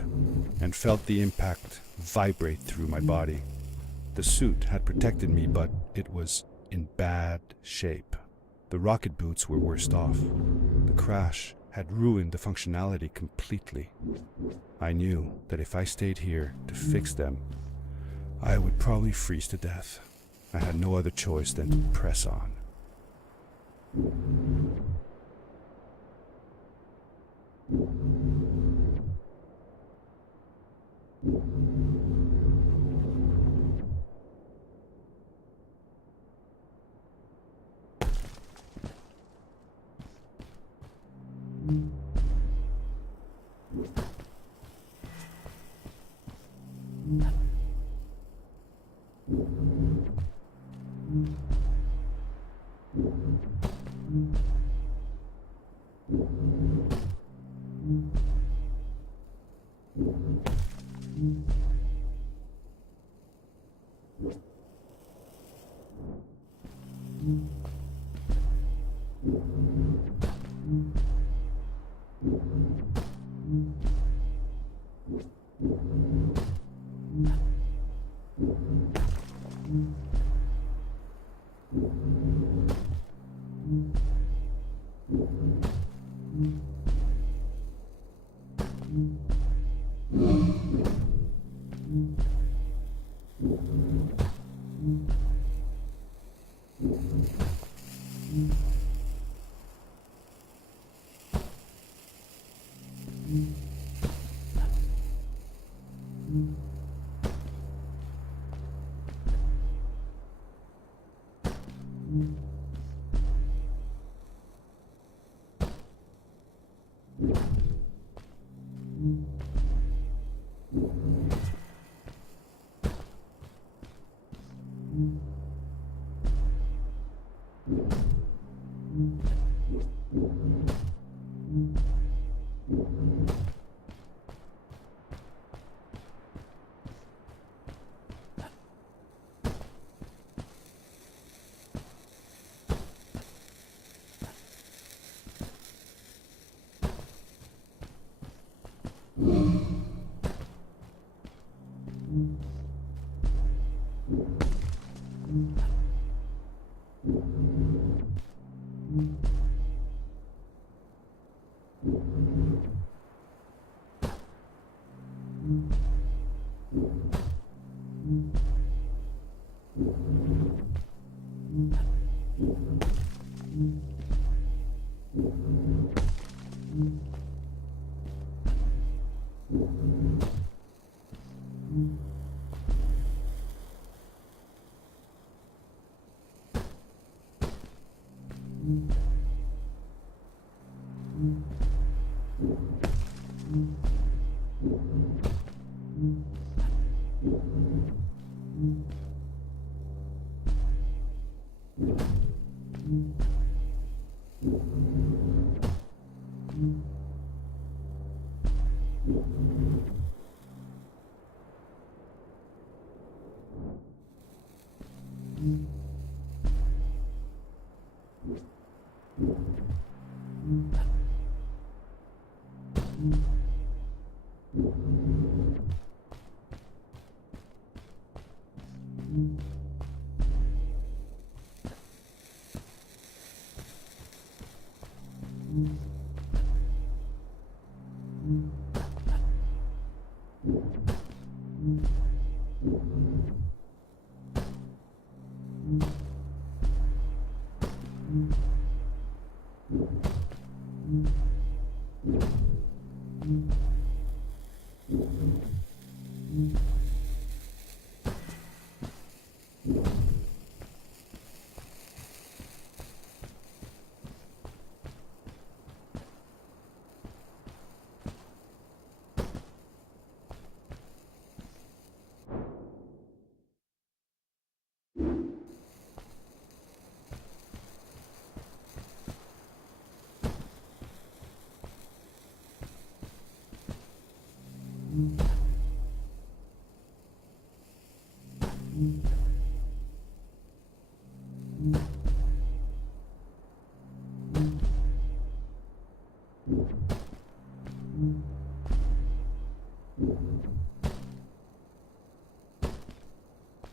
and felt the impact vibrate through my body. The suit had protected me, but it was in bad shape. The rocket boots were worst off. The crash had ruined the functionality completely. I knew that if I stayed here to fix them, I would probably freeze to death. I had no other choice than to press on.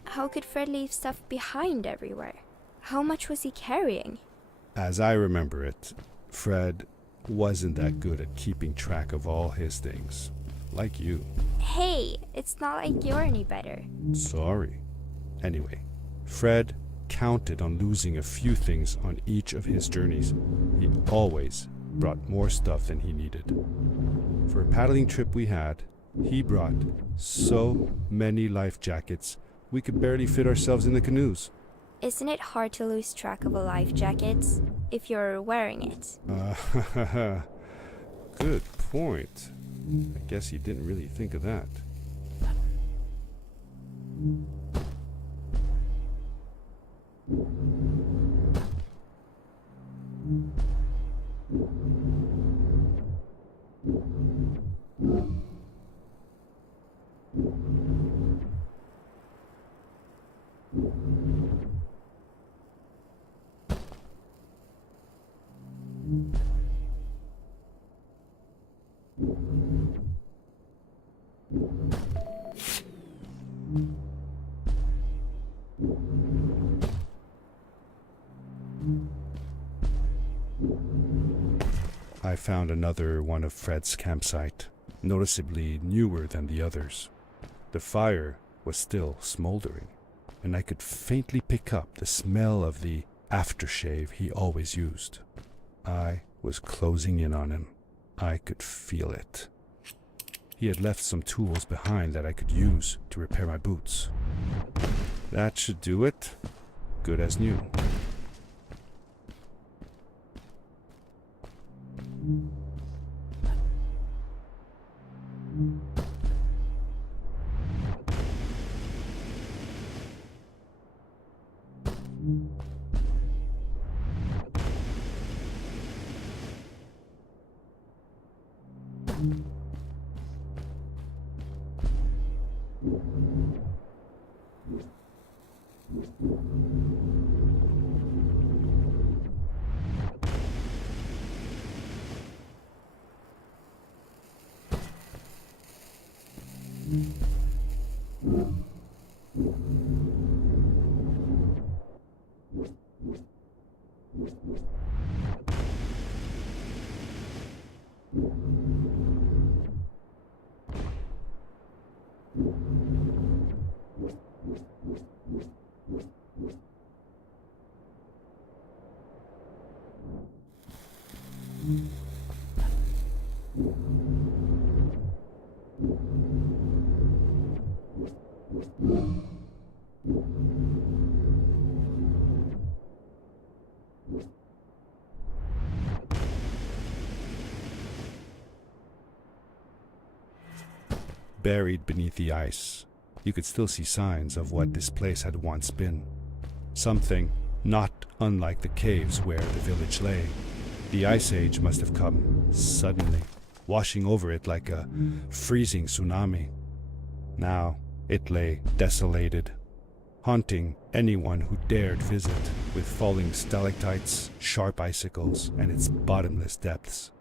How could Fred leave stuff behind everywhere? How much was he carrying? As I remember it, Fred wasn't that good at keeping track of all his things. Like you. Hey, it's not like you're any better. Sorry. Anyway, Fred counted on losing a few things on each of his journeys. He always brought more stuff than he needed. For a paddling trip we had, he brought so many life jackets we could barely fit ourselves in the canoes. Isn't it hard to lose track of a life jacket if you're wearing it? Good point. I guess he didn't really think of that. I found another one of Fred's campsite, noticeably newer than the others. The fire was still smoldering, and I could faintly pick up the smell of the aftershave he always used. I was closing in on him. I could feel it. He had left some tools behind that I could use to repair my boots. That should do it. Good as new. Buried beneath the ice, you could still see signs of what this place had once been. Something not unlike the caves where the village lay. The Ice Age must have come suddenly, washing over it like a freezing tsunami. Now it lay desolated, haunting anyone who dared visit, with falling stalactites, sharp icicles, and its bottomless depths.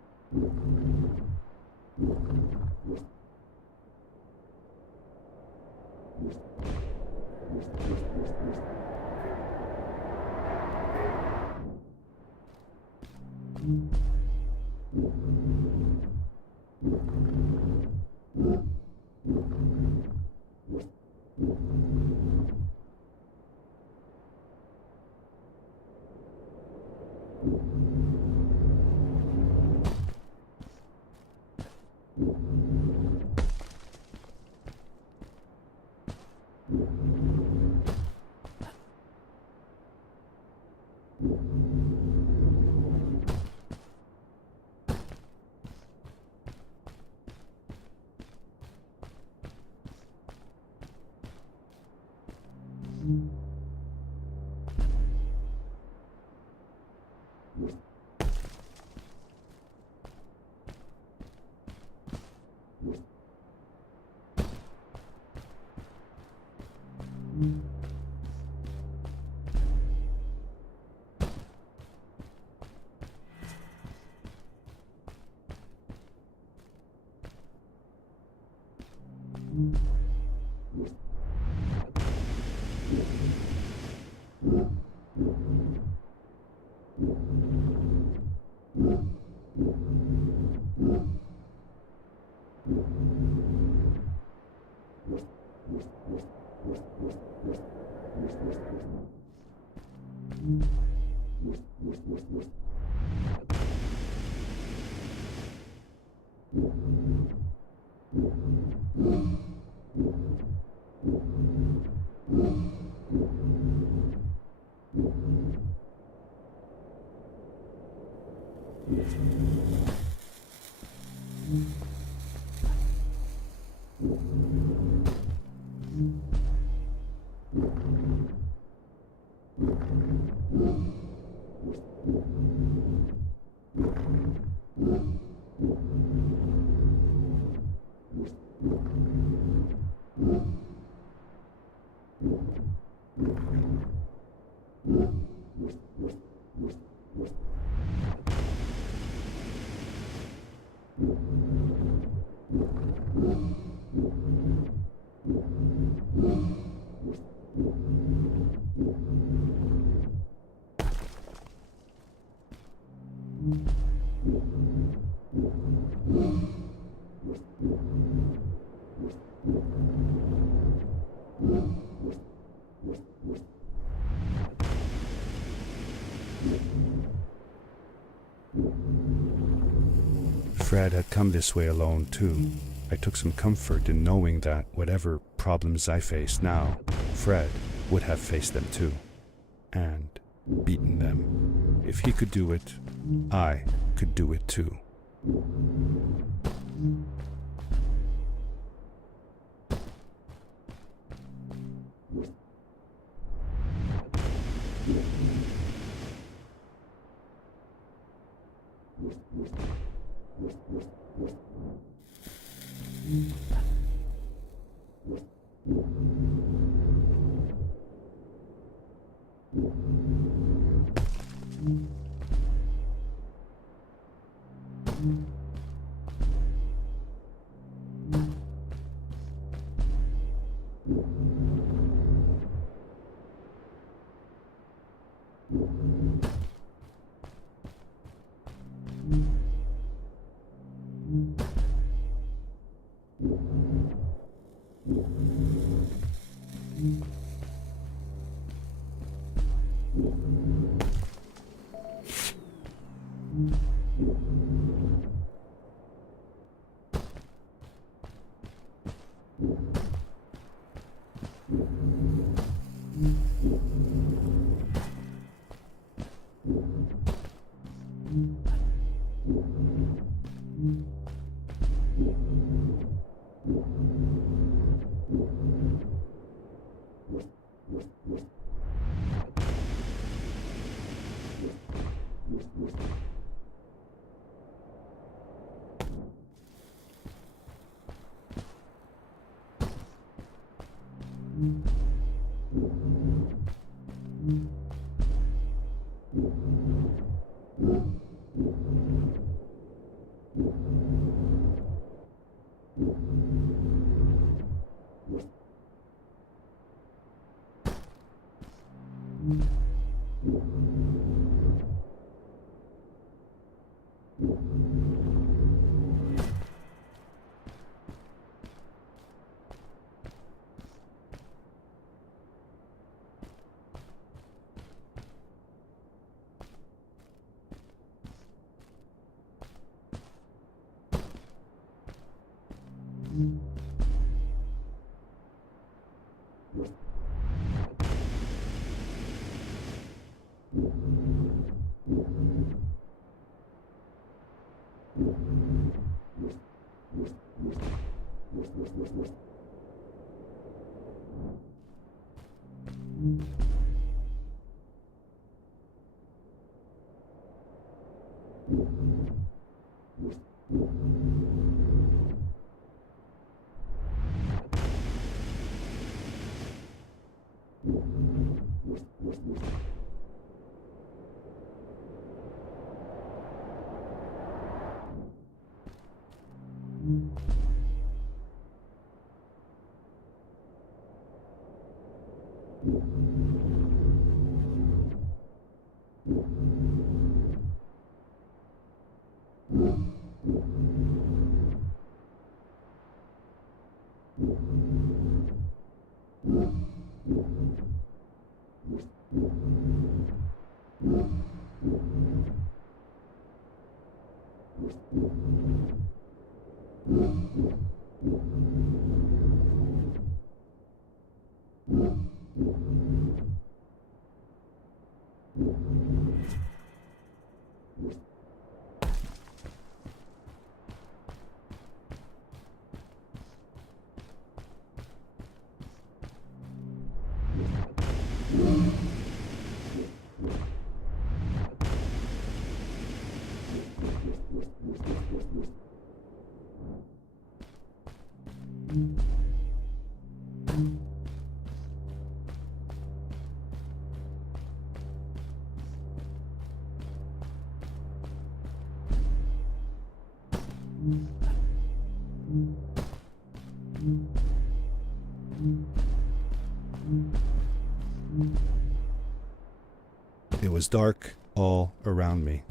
Fred had come this way alone too. I took some comfort in knowing that whatever problems I faced now, Fred would have faced them too, and beaten them. If he could do it, I could do it too. It was dark all around me,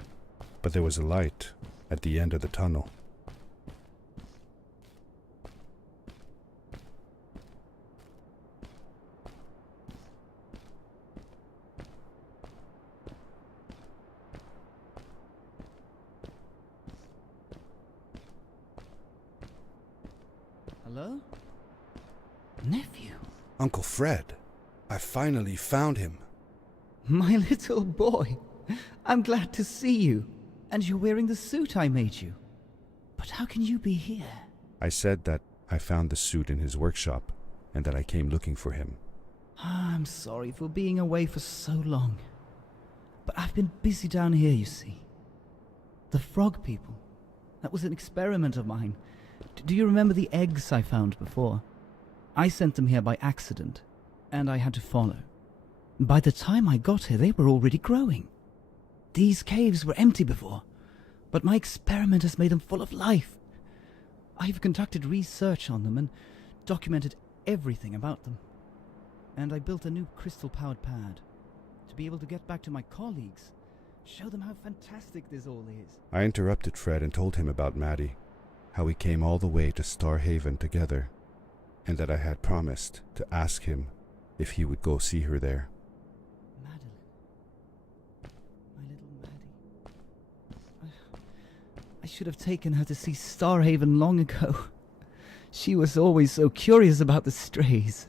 but there was a light at the end of the tunnel. Hello? Nephew? Uncle Fred, I finally found him. My little boy. I'm glad to see you. And you're wearing the suit I made you. But how can you be here? I said that I found the suit in his workshop and that I came looking for him. I'm sorry for being away for so long. But I've been busy down here, you see. The frog people. That was an experiment of mine. Do you remember the eggs I found before? I sent them here by accident, and I had to follow. By the time I got here, they were already growing. These caves were empty before, but my experiment has made them full of life. I've conducted research on them and documented everything about them. And I built a new crystal-powered pad to be able to get back to my colleagues, show them how fantastic this all is. I interrupted Fred and told him about Maddie. how we came all the way to Starhaven together, and that I had promised to ask him if he would go see her there. Madeline. My little Maddie. I should have taken her to see Starhaven long ago. She was always so curious about the strays.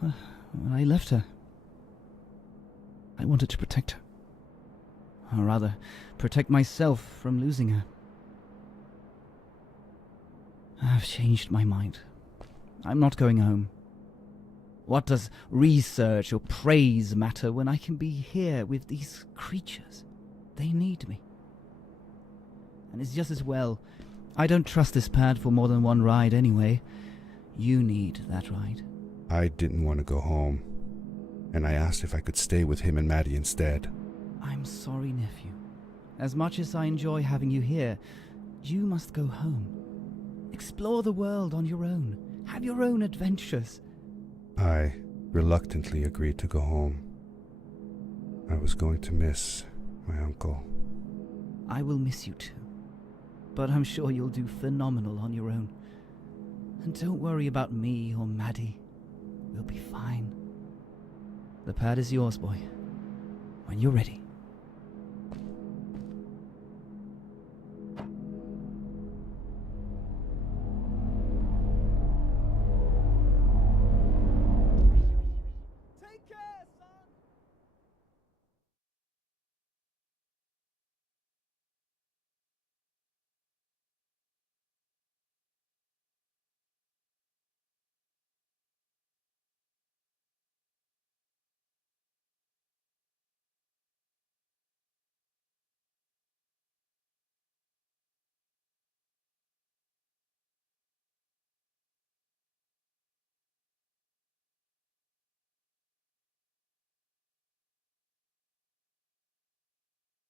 When I left her, I wanted to protect her. Or rather, protect myself from losing her. I've changed my mind. I'm not going home. What does research or praise matter when I can be here with these creatures? They need me. And it's just as well. I don't trust this pad for more than one ride anyway. You need that ride. I didn't want to go home, and I asked if I could stay with him and Maddie instead. I'm sorry, nephew. As much as I enjoy having you here, you must go home. Explore the world on your own. Have your own adventures. I reluctantly agreed to go home. I was going to miss my uncle. I will miss you too. But I'm sure you'll do phenomenal on your own. And don't worry about me or Maddie. We'll be fine. The pad is yours, boy. When you're ready.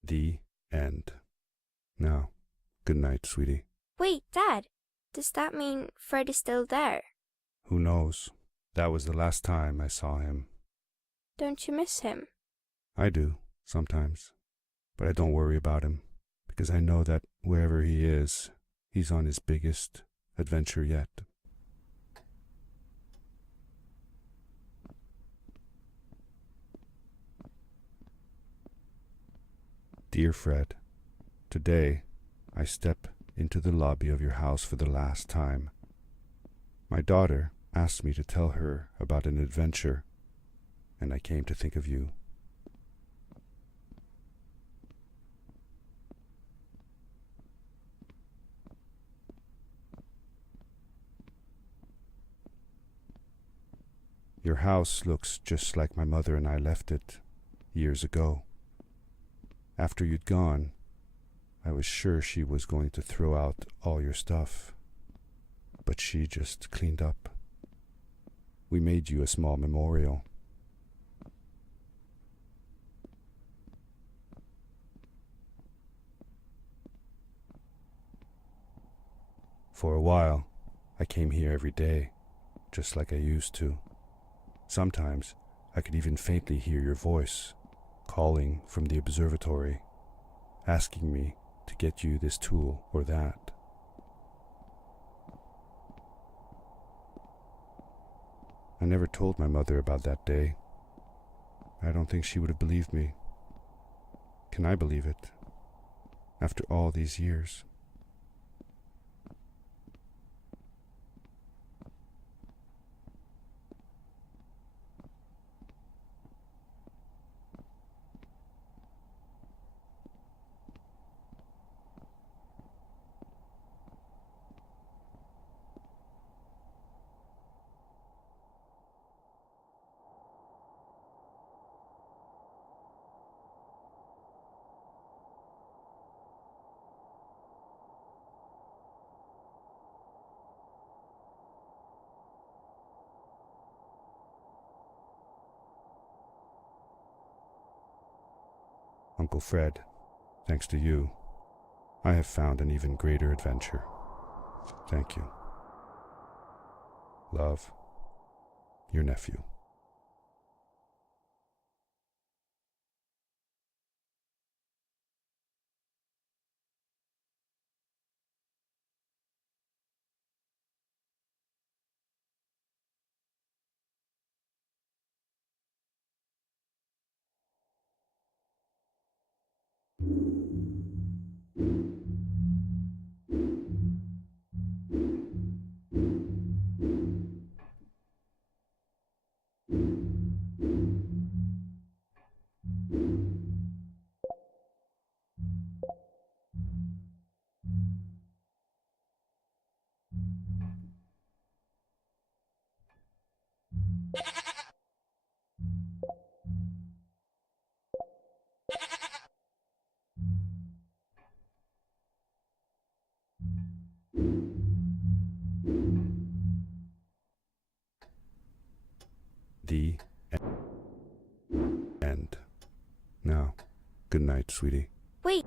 The end. Now, good night, sweetie. Wait, Dad, does that mean Fred is still there? Who knows? That was the last time I saw him. Don't you miss him? I do, sometimes. But I don't worry about him, because I know that wherever he is, he's on his biggest adventure yet. Dear Fred, today I step into the lobby of your house for the last time. My daughter asked me to tell her about an adventure, and I came to think of you. Your house looks just like my mother and I left it years ago. After you'd gone, I was sure she was going to throw out all your stuff, but she just cleaned up. We made you a small memorial. For a while, I came here every day, just like I used to. Sometimes I could even faintly hear your voice, calling from the observatory, asking me to get you this tool or that. I never told my mother about that day. I don't think she would have believed me. Can I believe it? After all these years. Uncle Fred, thanks to you, I have found an even greater adventure. Thank you. Love, your nephew. The end. Now, good night, sweetie. Wait,